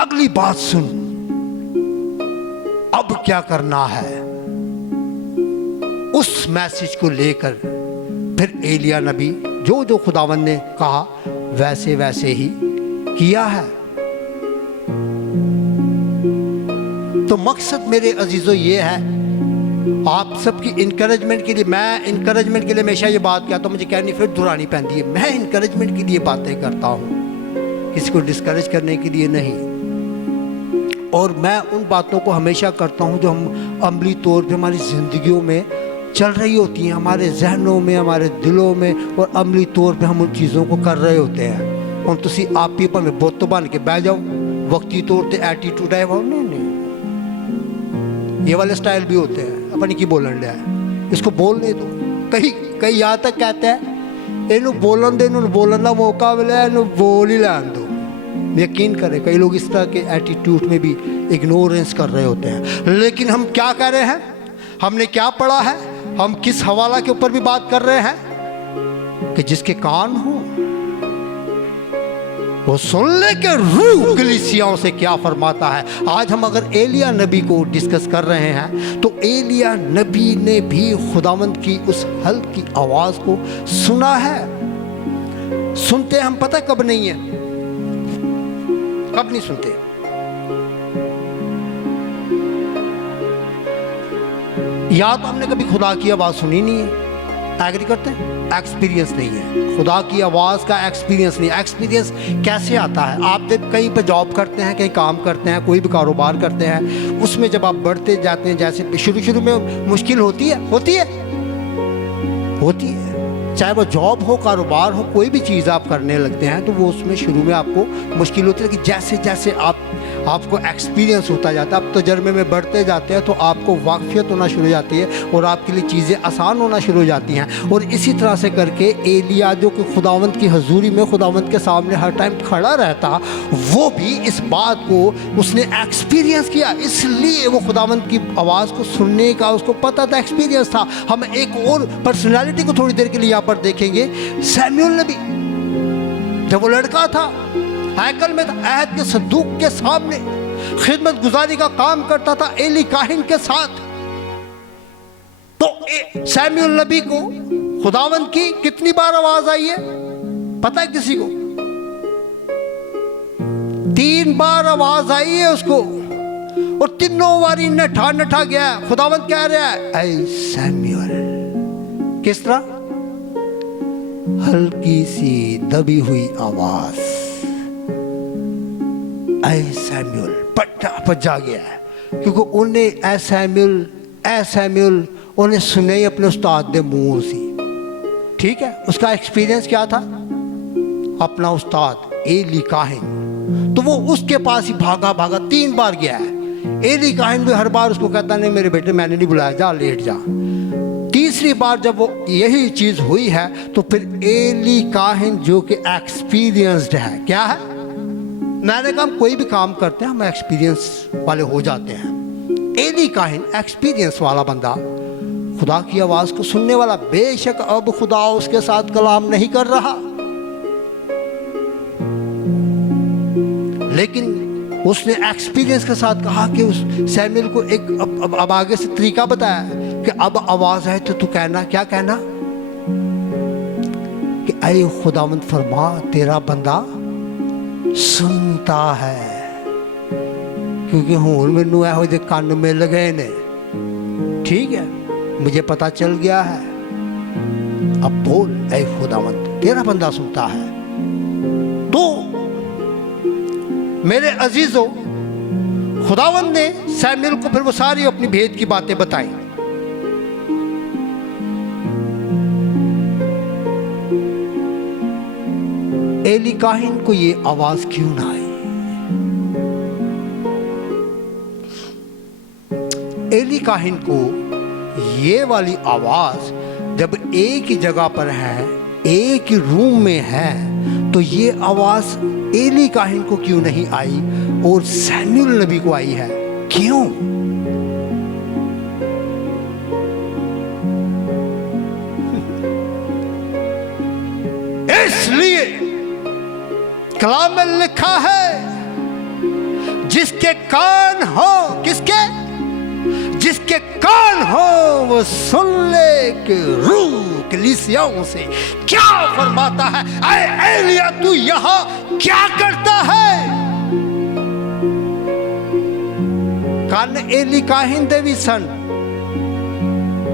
अगली बात सुन। अब क्या करना है? उस मैसेज को लेकर फिर एलिया नबी जो खुदावंद ने कहा वैसे वैसे ही किया है। तो मकसद मेरे अजीजों ये है, आप सबकी इंकरेजमेंट के लिए, मैं इंकरेजमेंट के लिए हमेशा ये बात कहता हूँ, मुझे कहनी फिर दुहरानी पैंती है। मैं इंकरेजमेंट के लिए बातें करता हूँ, किसी को डिस्करेज करने के लिए नहीं। और मैं उन बातों को हमेशा करता हूँ जो हम अमली तौर पे हमारी ज़िंदगियों में चल रही होती हैं, हमारे जहनों में, हमारे दिलों में, और अमली तौर पे हम उन चीज़ों को कर रहे होते हैं। और तुसी आप ही भावें बुत बन के बह जाओ, वक्ती तौर पर एटीट्यूड है वो नहीं, ये वाले स्टाइल भी होते हैं। अपनी की बोलन लिया है इसको बोलने दो। कई कई यहाँ तक कहते हैं इन्हों बोलन दे, इन्हों बोलन का मौका मिला, इन्हों बोल ही लैन दो। यकीन करें कई लोग इस तरह के एटीट्यूड में भी इग्नोरेंस कर रहे होते हैं। लेकिन हम क्या कर रहे हैं, हमने क्या पढ़ा है, हम किस हवाला के ऊपर भी बात कर रहे हैं कि जिसके कान हो वो सुन ले के रूह कलीसियाओं से क्या फरमाता है। आज हम अगर एलिया नबी को डिस्कस कर रहे हैं तो एलिया नबी ने भी खुदावंद की उस हल्की आवाज को सुना है। सुनते हम पता कब नहीं है, कब नहीं सुनते, या तो हमने कभी खुदा की आवाज सुनी नहीं है, एग्री करते हैं, एक्सपीरियंस नहीं है खुदा की आवाज़ का, एक्सपीरियंस नहीं। एक्सपीरियंस कैसे आता है, आप जब कहीं पर जॉब करते हैं, कहीं काम करते हैं, कोई भी कारोबार करते हैं, उसमें जब आप बढ़ते जाते हैं, जैसे शुरू में मुश्किल होती है, चाहे वो जॉब हो, कारोबार हो, कोई भी चीज़ आप करने लगते हैं तो वो उसमें शुरू में आपको मुश्किल होती है। लेकिन जैसे जैसे आपको एक्सपीरियंस होता जाता है, आप तजर्बे में बढ़ते जाते हैं तो आपको वाकफियत होना शुरू हो जाती है और आपके लिए चीज़ें आसान होना शुरू हो जाती हैं। और इसी तरह से करके एलिया जो कि खुदावंत की हजूरी में खुदावंत के सामने हर टाइम खड़ा रहता, वो भी इस बात को उसने एक्सपीरियंस किया, इसलिए वो खुदावंत की आवाज़ को सुनने का उसको पता था, एक्सपीरियंस था। हम एक और पर्सनैलिटी को थोड़ी देर के लिए यहाँ पर देखेंगे। सैमुएल नबी जब वो लड़का था, हैकल में था, अहद के संदूक के सामने खिदमत गुजारी का काम करता था एली काहिन के साथ, तो सैमुएल नबी को खुदावंद की कितनी बार आवाज आई है पता है किसी को? 3 बार आवाज आई है उसको, और तीनों बारी नठा नठा गया। खुदावंद कह रहा है ऐ सैमुएल, किस तरह? हल्की सी दबी हुई आवाज, ऐ सैमुएल, फटाफट जा गया है, क्योंकि उन्हें ऐ सैमुएल उन्हें सुने ही अपने उस्ताद के मुंह से। ठीक है, उसका एक्सपीरियंस क्या था? अपना उस्ताद एली काहिन, तो वो उसके पास ही भागा 3 बार गया है। एली काहिन भी हर बार उसको कहता नहीं मेरे बेटे मैंने नहीं बुलाया, जा लेट जा। तीसरी बार जब वो यही चीज हुई है तो फिर एली काहिन जो कि एक्सपीरियंस्ड है, क्या है? मैंने कहा हम कोई भी काम करते हैं हम एक्सपीरियंस वाले हो जाते हैं। एली काहिन एक्सपीरियंस वाला बंदा, खुदा की आवाज को सुनने वाला। बेशक अब खुदा उसके साथ कलाम नहीं कर रहा, लेकिन उसने एक्सपीरियंस के साथ कहा कि उस सैमुएल को एक अब आगे से तरीका बताया कि अब आवाज है तो तू कहना, क्या कहना? कि ऐ खुदावंद फरमा तेरा बंदा सुनता है, क्योंकि हुण मैनू एहो जे कान मिल गए ने। ठीक है, मुझे पता चल गया है, अब बोल ऐ खुदावंद तेरा बंदा सुनता है। तो मेरे अजीजों, खुदावंद ने सैमुएल को फिर वो सारी अपनी भेद की बातें बताई। एली काहिन को ये आवाज क्यों ना आई? एली काहिन को ये वाली आवाज जब एक ही जगह पर है, एक ही रूम में है, तो ये आवाज एली काहिन को क्यों नहीं आई और सैमुएल नबी को आई है? क्यों? इसलिए कलाम में लिखा है जिसके कान हो, किसके? जिसके कान हो वो सुन ले कि रूह कलीसियाओं से क्या फरमाता है। ऐ एलिया तू यहां क्या करता है? कान एली काहिन दे भी सन,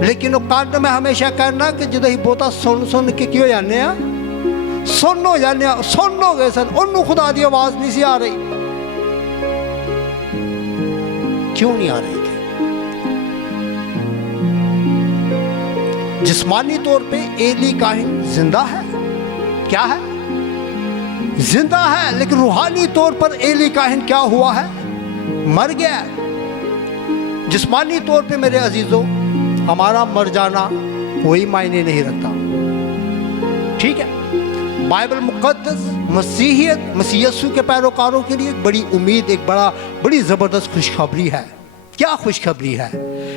लेकिन वो कान में हमेशा कहना कि जो ही बोता सुन सुन के क्यों जाने आ, सुन हो जाने, सुन हो गए सन। उन्होंने खुदा की आवाज नहीं सी आ रही। क्यों नहीं आ रही थी? जिस्मानी तौर पे एली काहिन जिंदा है, क्या है? जिंदा है, लेकिन रूहानी तौर पर एली काहिन क्या हुआ है? मर गया। जिस्मानी तौर पे मेरे अजीजों हमारा मर जाना कोई मायने नहीं रखता। ठीक है, बाइबल मुकद्दस मसीहियत, मसीह यीशु के पैरोकारों के लिए एक बड़ी उम्मीद, एक बड़ी ज़बरदस्त खुशखबरी है। क्या खुशखबरी है?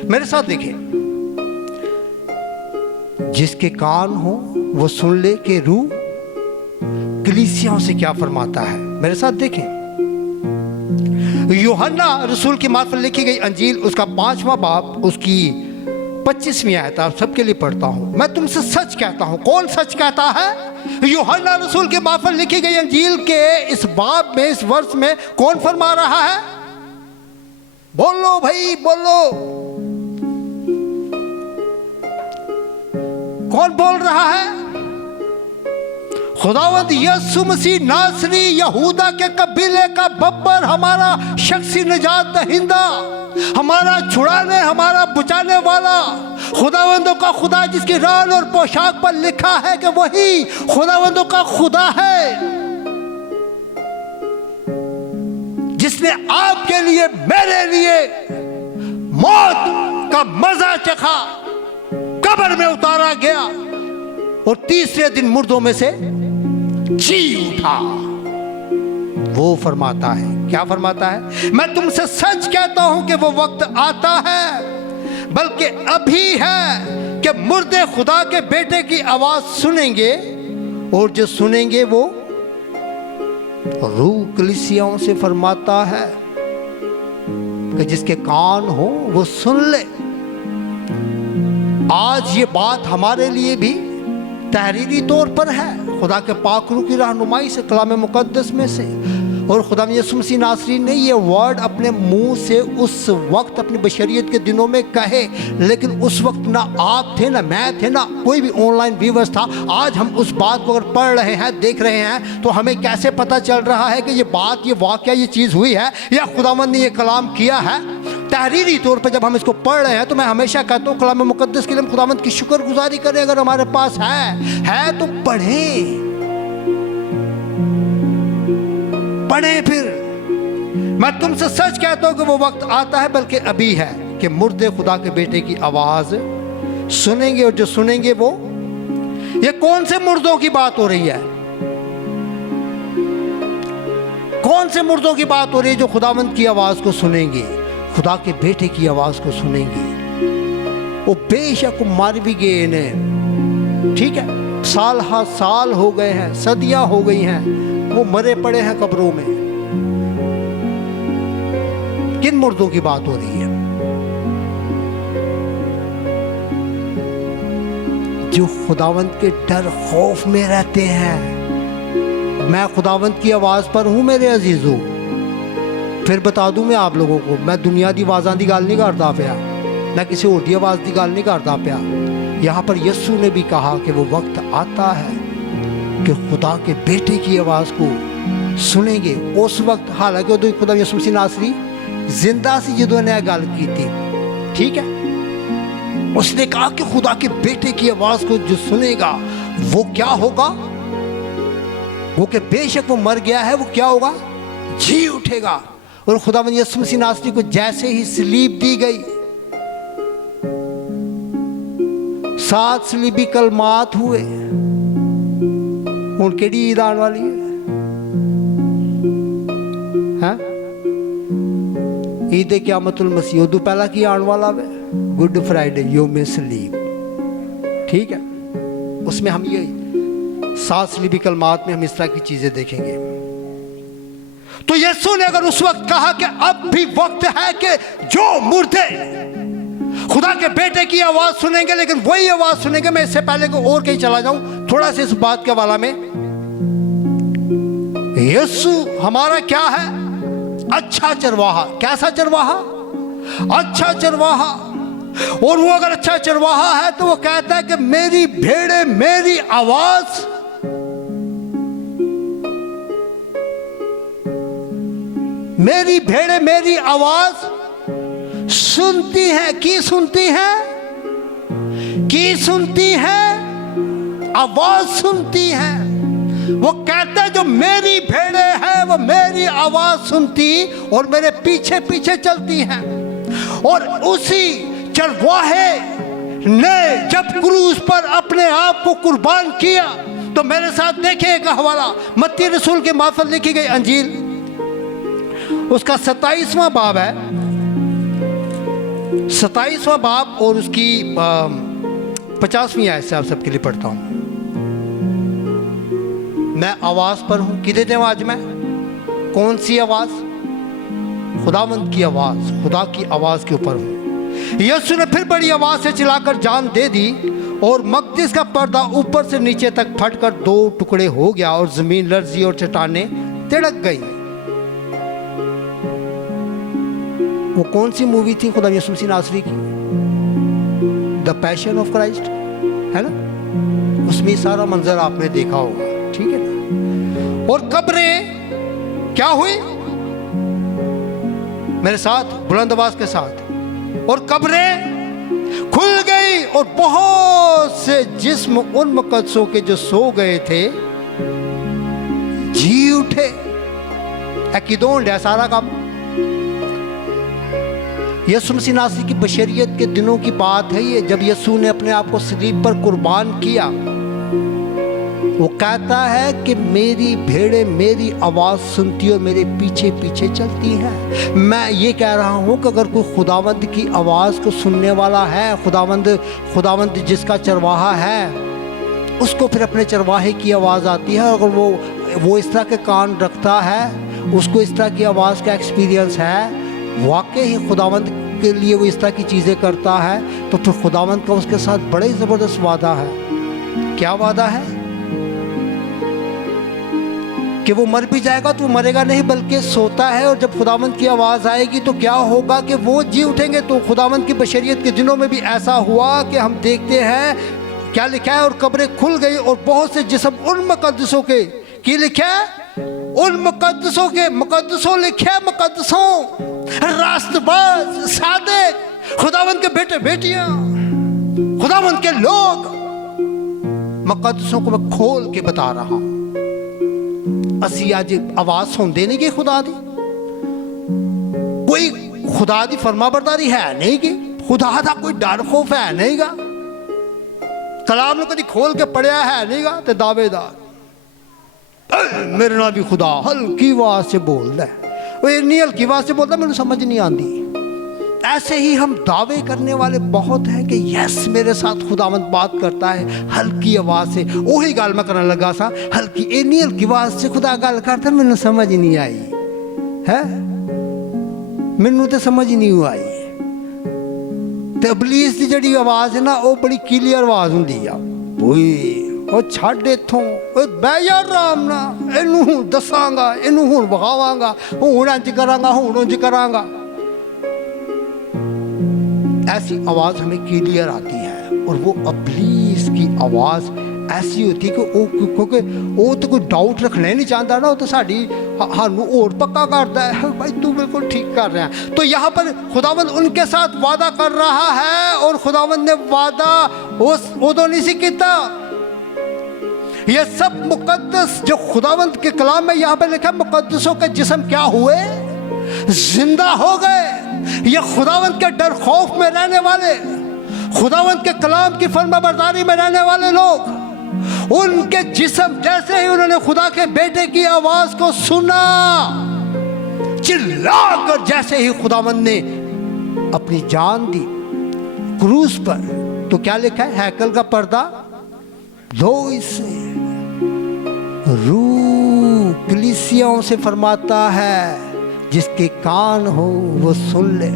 मेरे साथ देखें, जिसके कान हो वो सुन ले कि रूह कलीसियाओं से क्या फरमाता है। मेरे साथ देखें, यूहन्ना रसूल की मार्फत लिखी गई अंजील उसका 5वां बाब उसकी 25वीं आयत आप सबके लिए पढ़ता हूं। मैं तुमसे सच कहता हूं। कौन सच कहता है? यूहन्ना रसूल की मार्फत लिखी गई अंजील के इस बाब में, इस वर्ष में कौन फरमा रहा है? बोलो भाई बोलो, कौन बोल रहा है? खुदावंद यीशु मसीह नासरी, यहूदा के कबीले का बब्बर, हमारा शख्सी निजात दहिंदा, हमारा छुड़ाने, हमारा बचाने वाला, खुदावंदों का खुदा, जिसकी रान और पोशाक पर लिखा है कि वही खुदावंदों का खुदा है, जिसने आपके लिए, मेरे लिए मौत का मजा चखा, कब्र में उतारा गया और तीसरे दिन मुर्दों में से जी उठा। वो फरमाता है, क्या फरमाता है? मैं तुमसे सच कहता हूं कि वो वक्त आता है, बल्कि अभी है, कि मुर्दे खुदा के बेटे की आवाज सुनेंगे, और जो सुनेंगे वो रूह कलीसियाओं से फरमाता है कि जिसके कान हो वो सुन ले। आज ये बात हमारे लिए भी तहरीरी तौर पर है, खुदा के पाक रूह की रहनुमाई से, कलाम मुकद्दस में से। और खुदा यीशु मसीह नासरी ने ये वर्ड अपने मुंह से उस वक्त अपनी बशरियत के दिनों में कहे, लेकिन उस वक्त ना आप थे, ना मैं थे, ना कोई भी ऑनलाइन व्यूअर्स था। आज हम उस बात को अगर पढ़ रहे हैं, देख रहे हैं, तो हमें कैसे पता चल रहा है कि ये बात, ये वाक़या, ये चीज़ हुई है, या खुदावंद ने ये कलाम किया है? तहरीरी तौर पर जब हम इसको पढ़ रहे हैं तो मैं हमेशा कहता हूँ कलाम मुकद्दस के लिए हम खुदावंद की शुक्रगुजारी करें। अगर हमारे पास है तो पढ़ें, फिर मैं तुमसे सच कहता हूं कि वो वक्त आता है, बल्कि अभी है, कि मुर्दे खुदा के बेटे की आवाज सुनेंगे, और जो सुनेंगे वो, ये कौन से मुर्दों की बात हो रही है? कौन से मुर्दों की बात हो रही है जो खुदावंद की आवाज को सुनेंगे, खुदा के बेटे की आवाज को सुनेंगे? वो बेशक मर भी गए ने, ठीक है, साल हा साल हो गए हैं, सदियां हो गई हैं, वो मरे पड़े हैं कब्रों में। किन मुर्दों की बात हो रही है? जो खुदावंद के डर खौफ में रहते हैं। मैं खुदावंद की आवाज पर हूं मेरे अजीजों। फिर बता दूं मैं आप लोगों को, मैं दुनिया की आवाज़ां की गल नहीं करता पाया, मैं किसी होर दी आवाज़ की गल नहीं करता पाया। यहाँ पर यीशु ने भी कहा कि वो वक्त आता है कि खुदा के बेटे की आवाज़ को सुनेंगे। उस वक्त, हालांकि उदों खुदा यीशु मसीह नासरी जिंदा सी जदों ने गल की थी, ठीक है, उसने कहा कि खुदा के बेटे की आवाज़ को जो सुनेगा वो क्या होगा? वो कि बेशक वो मर गया है, वो क्या होगा? जी उठेगा। और खुदावंद यीशु मसीह नासरी को जैसे ही सलीब दी गई, 7 सलीबी कलमात हुए। हुण केड़ी ईद आने वाली है? ईद क़यामतुल मसीह, उदों पहला की आने वाला है? गुड फ्राइडे, योम सलीब, ठीक है। उसमें हम ये 7 सलीबी कलमात में हम इस तरह की चीजें देखेंगे। तो यीशु ने अगर उस वक्त कहा कि अब भी वक्त है कि जो मुर्दे खुदा के बेटे की आवाज सुनेंगे, लेकिन वही आवाज सुनेंगे। मैं इससे पहले को और कहीं चला जाऊं थोड़ा सा इस बात के हवाला में। यीशु हमारा क्या है? अच्छा चरवाहा। कैसा चरवाहा? अच्छा चरवाहा। और वो अगर अच्छा चरवाहा है तो वो कहता है कि मेरी भेड़ें मेरी आवाज मेरी भेड़ें मेरी आवाज सुनती हैं। की सुनती हैं? की सुनती हैं? आवाज सुनती हैं। वो कहते हैं जो मेरी भेड़ें हैं वो मेरी आवाज सुनती और मेरे पीछे पीछे चलती हैं। और उसी चरवाहे ने जब क्रूस पर अपने आप को कुर्बान किया, तो मेरे साथ देखिए एक हवाला मत्ती रसूल के मार्फत लिखी गई अंजील, उसका 27वां बाब है, 27वां बाब और उसकी 50वीं आयत से आप सबके लिए पढ़ता हूं। मैं आवाज पर हूं। किधर थे आज मैं? कौन सी आवाज? खुदावंद की आवाज, खुदा की आवाज के ऊपर हूं। यीशु ने फिर बड़ी आवाज से चिल्लाकर जान दे दी और मकदस का पर्दा ऊपर से नीचे तक फटकर 2 टुकड़े हो गया और जमीन लर्जी और चट्टानें तिड़क गई। वो कौन सी मूवी थी खुदा यीशु मसीह नासरी की? द पैशन ऑफ क्राइस्ट, है ना? उसमें सारा मंजर आपने देखा होगा, ठीक है ना? और कब्रें क्या हुई? मेरे साथ बुलंद आवाज के साथ, और कब्रें खुल गई और बहुत से जिस्म उन मुकद्दसों के जो सो गए थे जी उठे। किदों सारा काम यीशु मसीह नासरी की बशरियत के दिनों की बात है ये, जब यीशु ने अपने आप को सलीब पर कुर्बान किया। वो कहता है कि मेरी भेड़ें मेरी आवाज़ सुनती और मेरे पीछे पीछे चलती हैं। मैं ये कह रहा हूँ कि अगर कोई खुदावंद की आवाज़ को सुनने वाला है, खुदावंद जिसका चरवाहा है, उसको फिर अपने चरवाहे की आवाज़ आती है। अगर वो इस तरह के कान रखता है, उसको इस तरह की आवाज़ का एक्सपीरियंस है, वाकई ही खुदावंद के लिए वो इस तरह की चीज़ें करता है, तो फिर खुदावंद का उसके साथ बड़े ज़बरदस्त वादा है। क्या वादा है? कि वो मर भी जाएगा तो वो मरेगा नहीं बल्कि सोता है, और जब खुदावंद की आवाज़ आएगी तो क्या होगा कि वो जी उठेंगे। तो खुदावंद की बशरियत के दिनों में भी ऐसा हुआ कि हम देखते हैं क्या लिखा है, और कब्रें खुल गई और बहुत से जिस्म उन मुकद्दसों के, की लिखा है? उन मुकद्दसों के, मुकद्दसों लिखे, मुकद्दसों, रास्तबाज, सादे, खुदावंद के बेटे बेटियां, खुदावंद के लोग, मुकद्दसों को मैं खोल के बता रहा हूं। असी आज आवाज सुनते नहीं कि खुदा दी, कोई खुदा दी फरमाबरदारी है नहीं कि खुदा दा कोई डर खौफ है नहीं गा, कलाम ने कभी खोल के पढ़िया है नहीं गा, ते दावेदार मेरे नाल भी खुदा हल्की आवाज से बोलता है। वो इतनी हल्की आवाज से बोलता मैंने समझ नहीं आती। ऐसे ही हम दावे करने वाले बहुत हैं कि यस मेरे साथ खुदावंद बात करता है हल्की आवाज से। वही गल मैं करने लगा सा, हल्की इतनी हल्की आवाज से खुदा गल करता, मैंने समझ नहीं आई है, मैनू तो समझ नहीं आई। तो इबलीस की जी आवाज है ना, वो बड़ी क्लीयर आवाज होंगी आ, ਉਹ ਛੱਡ ਇੱਥੋਂ, ਓਏ ਬਹਿ ਜਾ ਆਰਾਮ ਨਾਲ, ਇਹਨੂੰ ਹੁਣ ਦੱਸਾਂਗਾ, ਇਹਨੂੰ ਹੁਣ ਵਿਖਾਵਾਂਗਾ, ਹੁਣ ਇੰਜ ਕਰਾਂਗਾ, ਹੁਣ ਉਂਝ ਕਰਾਂਗਾ। ऐसी आवाज़ हमें क्लियर आती है, और वो इब्लीस की आवाज़ ऐसी होती है कि वो, क्योंकि वो तो कोई डाउट रखना ही नहीं चाहता ना, वो तो साड़ी सानू और पक्का करता है भाई तू बिल्कुल ठीक कर रहा है। तो यहाँ पर खुदावंद उनके साथ वादा कर रहा है, और खुदावंद ने वादा उदों नहीं सी किया। ये सब मुकद्दस जो खुदावंद के कलाम में यहाँ पर लिखा, मुकद्दसों के जिस्म क्या हुए? जिंदा हो गए। ये खुदावंद के डर खौफ में रहने वाले, खुदावंद के कलाम की फरमाबरदारी में रहने वाले लोग, उनके जिस्म जैसे ही उन्होंने खुदा के बेटे की आवाज को सुना, चिल्लाकर जैसे ही खुदावंद ने अपनी जान दी क्रूस पर, तो क्या लिखा है? हैकल का पर्दा दो इससे रूह कलीसियाओं से फरमाता है, जिसके कान हो वो सुन ले।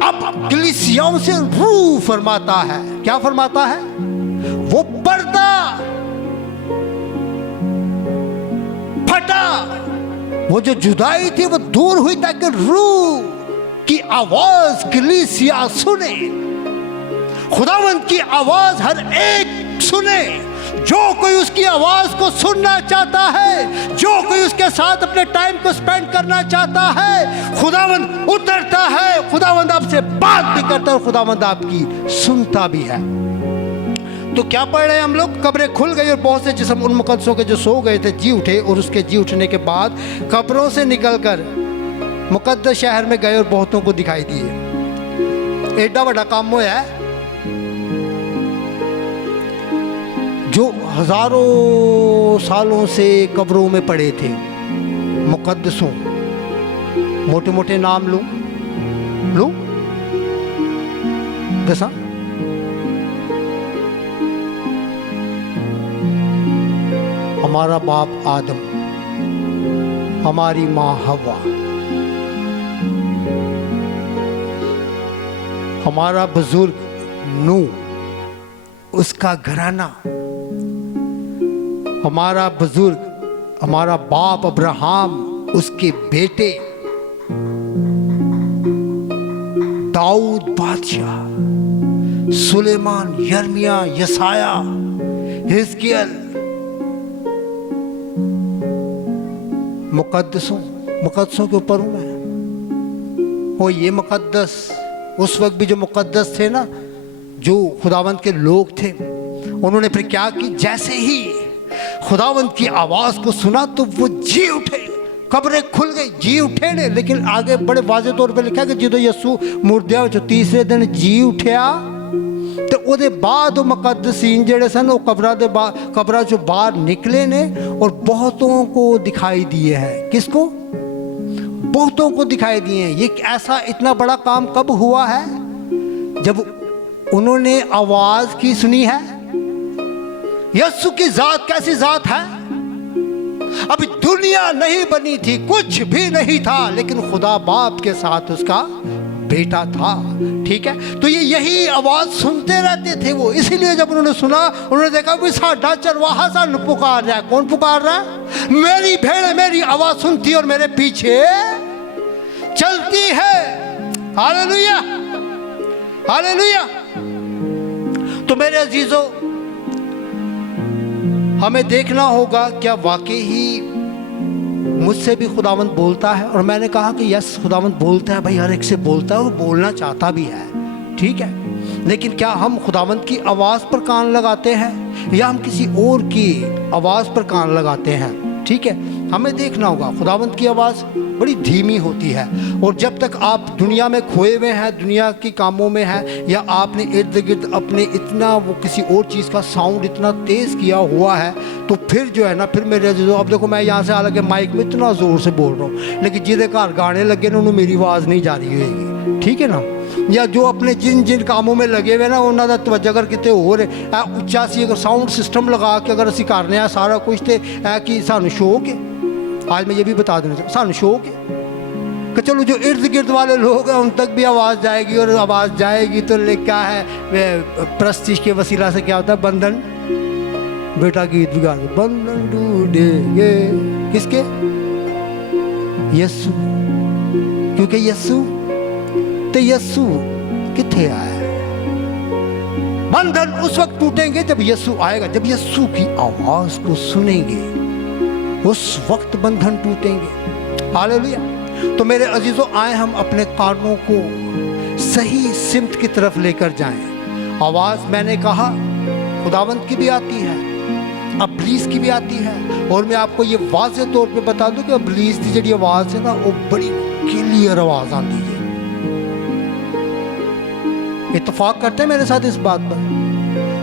अब कलीसियाओं से रूह फरमाता है, क्या फरमाता है? वो पर्दा फटा, वो जो जुदाई थी वो दूर हुई ताकि रूह की आवाज कलीसिया सुने, खुदावंद की आवाज हर एक सुने। जो कोई उसकी आवाज को सुनना चाहता है, जो कोई उसके साथ अपने टाइम को स्पेंड करना चाहता है, खुदावंद उतरता है, खुदावंद आपसे बात भी करता है, और खुदावंद आपकी सुनता भी है। तो क्या पढ़ रहे हैं हम लोग? कब्रें खुल गई और बहुत से जिस्म उन मुकद्दसों के जो सो गए थे जी उठे, और उसके जी उठने के बाद कब्रों से निकलकर मुकद्दस शहर में गए और बहुतों को दिखाई दिए। एडा बड़ा काम होया है जो हजारों सालों से कब्रों में पड़े थे। मुकद्दसों, मोटे मोटे नाम लो कैसा? हमारा बाप आदम, हमारी माँ हवा, हमारा बुजुर्ग नूह, उसका घराना, हमारा बुजुर्ग, हमारा बाप अब्राहम, उसके बेटे दाऊद बादशाह, सुलेमान, यर्मिया, यसाया, हिजकियल। मुकद्दसों के ऊपर हूं मैं। वो ये मुकद्दस उस वक्त भी जो मुकद्दस थे ना, जो खुदावंद के लोग थे, उन्होंने फिर क्या कि जैसे ही खुदावंद की आवाज को सुना तो वो जी उठे, कब्रें खुल गई, जी उठे ने। लेकिन आगे बड़े वाजे तौर पे लिखा कि जो यसू मुर्दियां जो तीसरे दिन जी उठया तो ਉਹਦੇ बाद वो मुकद्दसीन जेड़े सन वो कब्रां चो बाहर निकले ने और बहुतों को दिखाई दिए हैं। किसको? बहुतों को दिखाई दिए हैं। ये ऐसा इतना बड़ा काम कब हुआ है? जब उन्होंने आवाज की सुनी है। यसू की जात कैसी जात है? अभी दुनिया नहीं बनी थी, कुछ भी नहीं था, लेकिन खुदा बाप के साथ उसका बेटा था। ठीक है, तो ये यही आवाज सुनते रहते थे वो। इसीलिए जब उन्होंने सुना, उन्होंने देखा भी साडा चरवाहा सानू पुकार रहा है। कौन पुकार रहा है? मेरी भेड़ मेरी आवाज सुनती और मेरे पीछे चलती है। Hallelujah, hallelujah. तो मेरे अजीजों, हमें देखना होगा क्या वाकई ही मुझसे भी खुदावंद बोलता है। और मैंने कहा कि यस, खुदावंद बोलता है भाई, हर एक से बोलता है, वो बोलना चाहता भी है। ठीक है, लेकिन क्या हम खुदावंद की आवाज़ पर कान लगाते हैं या हम किसी और की आवाज़ पर कान लगाते हैं? ठीक है, हमें देखना होगा। खुदावंद की आवाज़ बड़ी धीमी होती है, और जब तक आप दुनिया में खोए हुए हैं, दुनिया की कामों में हैं, या आपने इर्द गिर्द अपने इतना वो किसी और चीज़ का साउंड इतना तेज़ किया हुआ है, तो फिर जो है ना, फिर मेरे जो अब देखो मैं यहाँ से हालांकि माइक में इतना ज़ोर से बोल रहा हूँ, लेकिन जिधे घर गाने लगे ना उन्होंने मेरी आवाज़ नहीं जा रही होगी। ठीक है ना? या जो अपने जिन कामों में लगे हुए ना, उन्होंने तवज्जो अगर कितने होर उच्चा सी अगर साउंड सिस्टम लगा के अगर असी करने सारा कुछ, तो है कि सानू शौक है। आज मैं ये भी बता देना चाहूँ, सानू शौक है कि चलो जो इर्द गिर्द वाले लोग हैं उन तक भी आवाज़ जाएगी, और आवाज़ जाएगी तो क्या है, प्रस्तिश के वसीला से क्या होता है, बंधन। बेटा गीत भी गा दो, बंधन टूटेंगे किसके? यस्सु। क्योंकि यस्सु तो यस्सु किथे आया? बंधन उस वक्त टूटेंगे जब यस्सु आएगा। जब यस्सु की आवाज को सुनेंगे उस वक्त बंधन टूटेंगे। हालेलुया। तो मेरे अजीजों, आए हम अपने कानों को सही सिमत की तरफ लेकर जाएं। आवाज मैंने कहा खुदावंद की भी आती है, अब्लीस की भी आती है। और मैं आपको ये वाज़ेह तौर पे बता दूं कि अब्लीस की जी आवाज़ है ना, वो बड़ी क्लियर आवाज़ आती है। इत्तेफाक करते हैं मेरे साथ इस बात पर?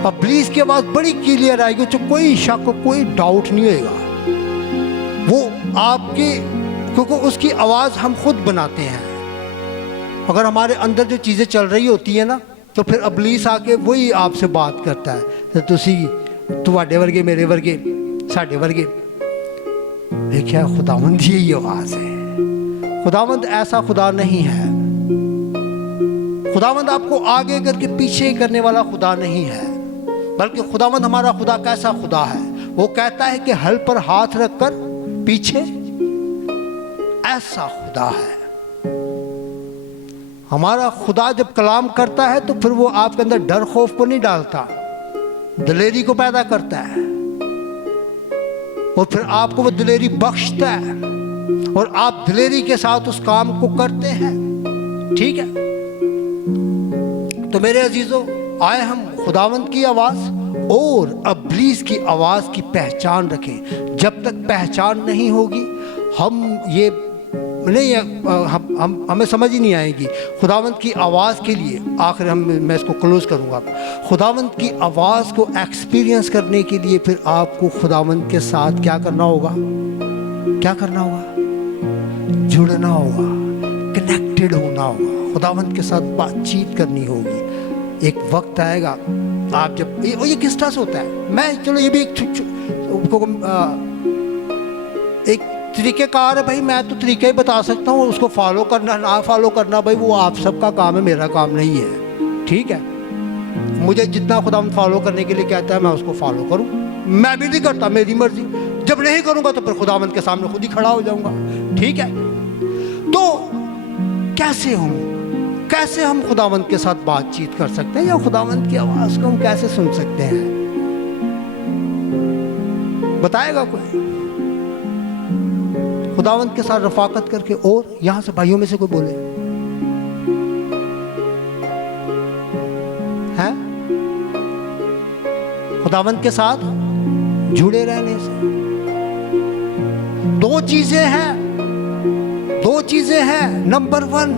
अब्लीस की आवाज़ बड़ी क्लियर आएगी, जो कोई शक कोई डाउट नहीं होएगा वो आपके, क्योंकि उसकी आवाज़ हम खुद बनाते हैं। अगर हमारे अंदर जो चीज़ें चल रही होती है ना, तो फिर अब्लीस आके वही आपसे बात करता है, तो तुसी तुहाडे वर्गे, मेरे वर्गे, साडे वर्गे। देखिए, खुदावंद यही आवाज़ है। खुदावंद ऐसा खुदा नहीं है। खुदावंद आपको आगे करके पीछे करने वाला खुदा नहीं है, बल्कि खुदावंद हमारा खुदा कैसा खुदा है? वो कहता है कि हल पर हाथ रखकर पीछे, ऐसा खुदा है हमारा खुदा। जब कलाम करता है तो फिर वो आपके अंदर डर खौफ को नहीं डालता, दिलेरी को पैदा करता है, और फिर आपको वो दिलेरी बख्शता है, और आप दिलेरी के साथ उस काम को करते हैं। ठीक है, तो मेरे अजीजों, आए हम खुदावंद की आवाज़ और अब्लीस की आवाज़ की पहचान रखें। जब तक पहचान नहीं होगी, हम ये नहीं है, हमें समझ ही नहीं आएगी। खुदावंद की आवाज़ के लिए आखिर मैं इसको क्लोज करूँगा। खुदावंद की आवाज़ को एक्सपीरियंस करने के लिए फिर आपको खुदावंद के साथ क्या करना होगा? क्या करना होगा? जुड़ना होगा, कनेक्टेड होना होगा, खुदावंद के साथ बातचीत करनी होगी। एक वक्त आएगा आप जब ये किस तरह से होता है, मैं चलो ये भी एक तरीक़ेकार है भाई, मैं तो तरीका ही बता सकता हूँ, उसको फॉलो करना ना फॉलो करना भाई वो आप सबका काम है, मेरा काम नहीं है। ठीक है, मुझे जितना खुदावंद फॉलो करने के लिए कहता है मैं उसको फॉलो करूँ, मैं भी नहीं करता, मेरी मर्जी। जब नहीं करूँगा तो फिर खुदावंद के सामने खुद ही खड़ा हो जाऊँगा। ठीक है, तो कैसे हम खुदावंद के साथ बातचीत कर सकते हैं, या खुदावंद की आवाज़ को हम कैसे सुन सकते हैं? बताएगा कोई? खुदावंद के साथ रफाकत करके। और यहां से भाइयों में से कोई बोले हैं? खुदावंद के साथ जुड़े रहने से दो चीजें हैं। नंबर 1,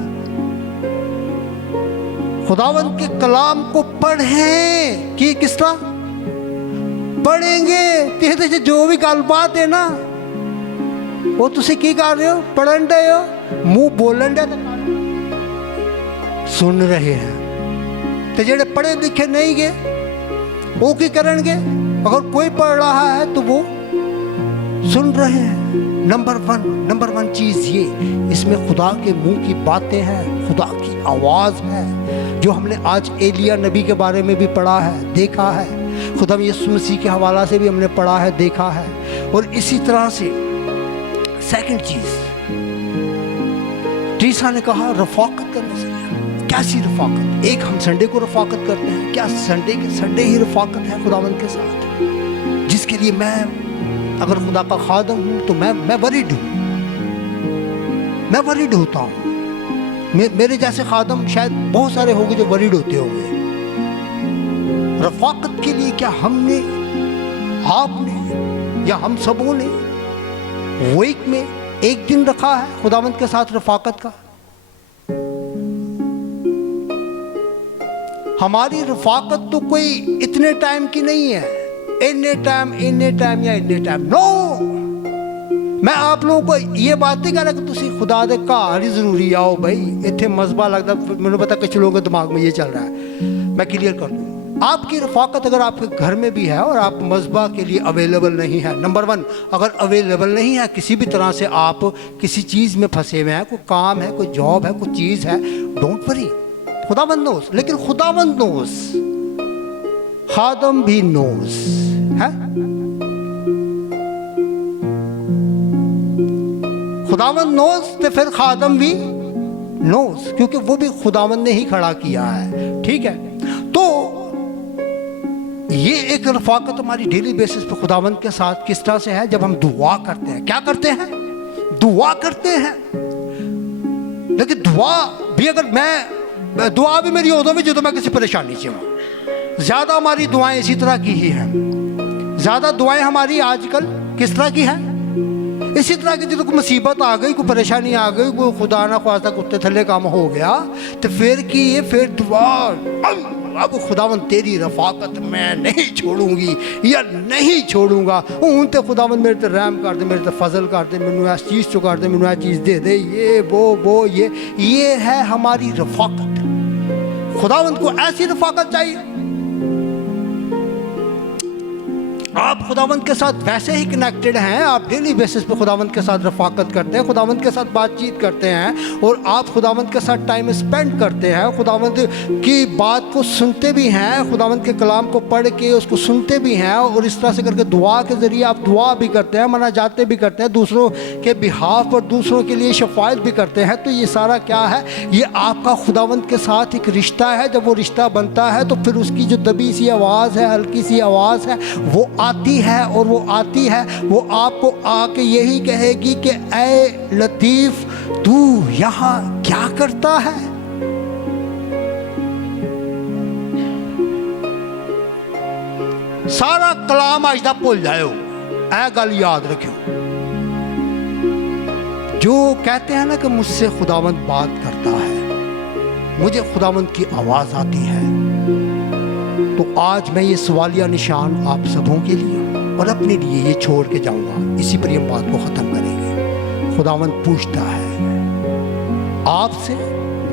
खुदावंद के कलाम को पढ़ें। कि किस तरह पढ़ेंगे? तेरे जो भी गलबात है ना वो तुसी की कर रहे हो? पढ़न रहे हो, मुंह बोलन दे, सुन रहे हैं। तो जेड़े पढ़े लिखे नहीं गए वो की करेंगे? अगर कोई पढ़ रहा है तो वो सुन रहे हैं। नंबर वन चीज ये, इसमें खुदा के मुंह की बातें हैं, खुदा की आवाज है, जो हमने आज एलिया नबी के बारे में भी पढ़ा है, देखा है, खुदा यीशु मसीह के हवाला से भी हमने पढ़ा है, देखा है। और इसी तरह से सेकंड चीज टीसा ने कहा रफाकत करने से। कैसी रफाकत? एक हम संडे को रफाकत करते हैं, क्या संडे ही रफाकत है खुदावंद के साथ? जिसके लिए मैं अगर खुदा का खादम हूं तो मैं वरीड हूं, मैं वरीड होता हूं। मेरे जैसे खादम शायद बहुत सारे होंगे जो वरीड होते होंगे। रफाकत के लिए क्या हमने, आपने या हम सबों ने वीक में एक दिन रखा है खुदावंद के साथ रफाकत का? हमारी रफाकत तो कोई इतने टाइम की नहीं है, इन्ने टाइम या इन्ने टाइम। नो, मैं आप लोगों को ये बात नहीं कह रहा कि तुसी खुदा दे घर ही जरूरी आओ भाई, इतने मजबा लगता। मैंने पता कुछ लोगों के दिमाग में ये चल रहा है, मैं क्लियर कर दूँ। आपकी रफाकत अगर आपके घर में भी है और आप मज़बा के लिए अवेलेबल नहीं है, नंबर 1, अगर अवेलेबल नहीं है, किसी भी तरह से आप किसी चीज़ में फंसे हुए हैं, कोई काम है, कोई जॉब है, कोई चीज़ है, डोंट वरी, खुदावंद नोस। लेकिन खुदावंद नोस, खादम भी नोस है। खुदावंद नोस तो फिर खादम भी नोस, क्योंकि वो भी खुदावंद ने ही खड़ा किया है। ठीक है, तो ये एक रफाकत हमारी डेली बेसिस पे खुदावंद के साथ किस तरह से है? जब हम दुआ करते हैं। क्या करते हैं? दुआ करते हैं। लेकिन दुआ भी अगर मैं दुआ भी मेरी उदों में जो मैं किसी परेशानी से हूँ। ज़्यादा हमारी दुआएं इसी तरह की ही हैं। ज़्यादा दुआएं हमारी आजकल किस तरह की हैं? इसी तरह की, जो कोई मुसीबत आ गई, कोई परेशानी आ गई, कोई खुदा ना ख्वास्ता कुत्ते थल्ले काम हो गया, तो फिर की ये फिर दुआ, अब खुदावंद तेरी रफाकत मैं नहीं छोड़ूंगी या नहीं छोड़ूंगा। हूँ तो खुदावंद मेरे ते रहम कर दे, मेरे ते फजल कर दे, मैनू इस चीज़ चो कर दे, मैनू यह चीज़ दे दे, ये वो ये है हमारी रफाकत। खुदावंद को ऐसी रफाकत चाहिए। आप खुदावंद के साथ वैसे ही कनेक्टेड हैं, आप डेली बेसिस पे खुदावंद के साथ रफाकत करते हैं, खुदावंद के साथ बातचीत करते हैं, और आप खुदावंद के साथ टाइम स्पेंड करते हैं, खुदावंद की बात को सुनते भी हैं, खुदावंद के कलाम को पढ़ के उसको सुनते भी हैं, और इस तरह से करके दुआ के ज़रिए आप दुआ भी करते हैं, मनाजातें भी करते हैं, दूसरों के बिहाफ और दूसरों के लिए शफायत भी करते हैं। तो ये सारा क्या है? ये आपका खुदावंद के साथ एक रिश्ता है। जब वो रिश्ता बनता है तो फिर उसकी जो दबी सी आवाज़ है, हल्की सी आवाज़ है, वो आती है, और वो आती है, वो आपको आके यही कहेगी कि ऐ लतीफ़, तू यहाँ क्या करता है? सारा कलाम आज दा भूल जाओ, ऐ गल याद रखियो। जो कहते हैं ना कि मुझसे खुदावंद बात करता है, मुझे खुदावंद की आवाज़ आती है, तो आज मैं ये सवालिया निशान आप सबों के लिए और अपने लिए ये छोड़ के जाऊंगा। इसी पर हम बात को ख़त्म करेंगे। खुदावंद पूछता है आपसे,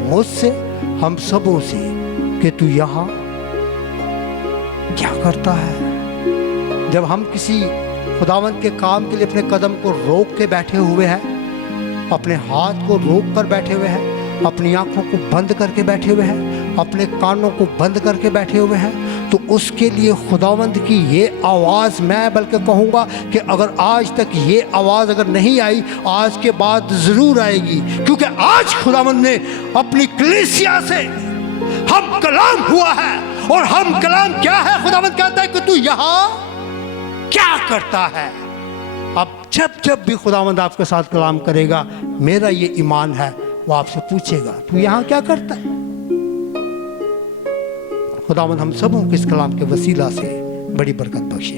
मुझसे, हम सबों से कि तू यहाँ क्या करता है। जब हम किसी खुदावंद के काम के लिए अपने कदम को रोक के बैठे हुए हैं, अपने हाथ को रोक कर बैठे हुए हैं, अपनी आंखों को बंद करके बैठे हुए हैं, अपने कानों को बंद करके बैठे हुए हैं, तो उसके लिए खुदावंद की ये आवाज़, मैं बल्कि कहूँगा कि अगर आज तक ये आवाज़ अगर नहीं आई, आज के बाद ज़रूर आएगी। क्योंकि आज खुदावंद ने अपनी कलीसिया से हम कलाम हुआ है, और हम कलाम क्या है? खुदावंद कहता है कि तू यहाँ क्या करता है। अब जब भी खुदावंद आपके साथ कलाम करेगा, मेरा ये ईमान है, वो आपसे पूछेगा तू यहाँ क्या करता है। खुदावंद हम सबों को इस कलाम के वसीला से बड़ी बरकत बख्शे।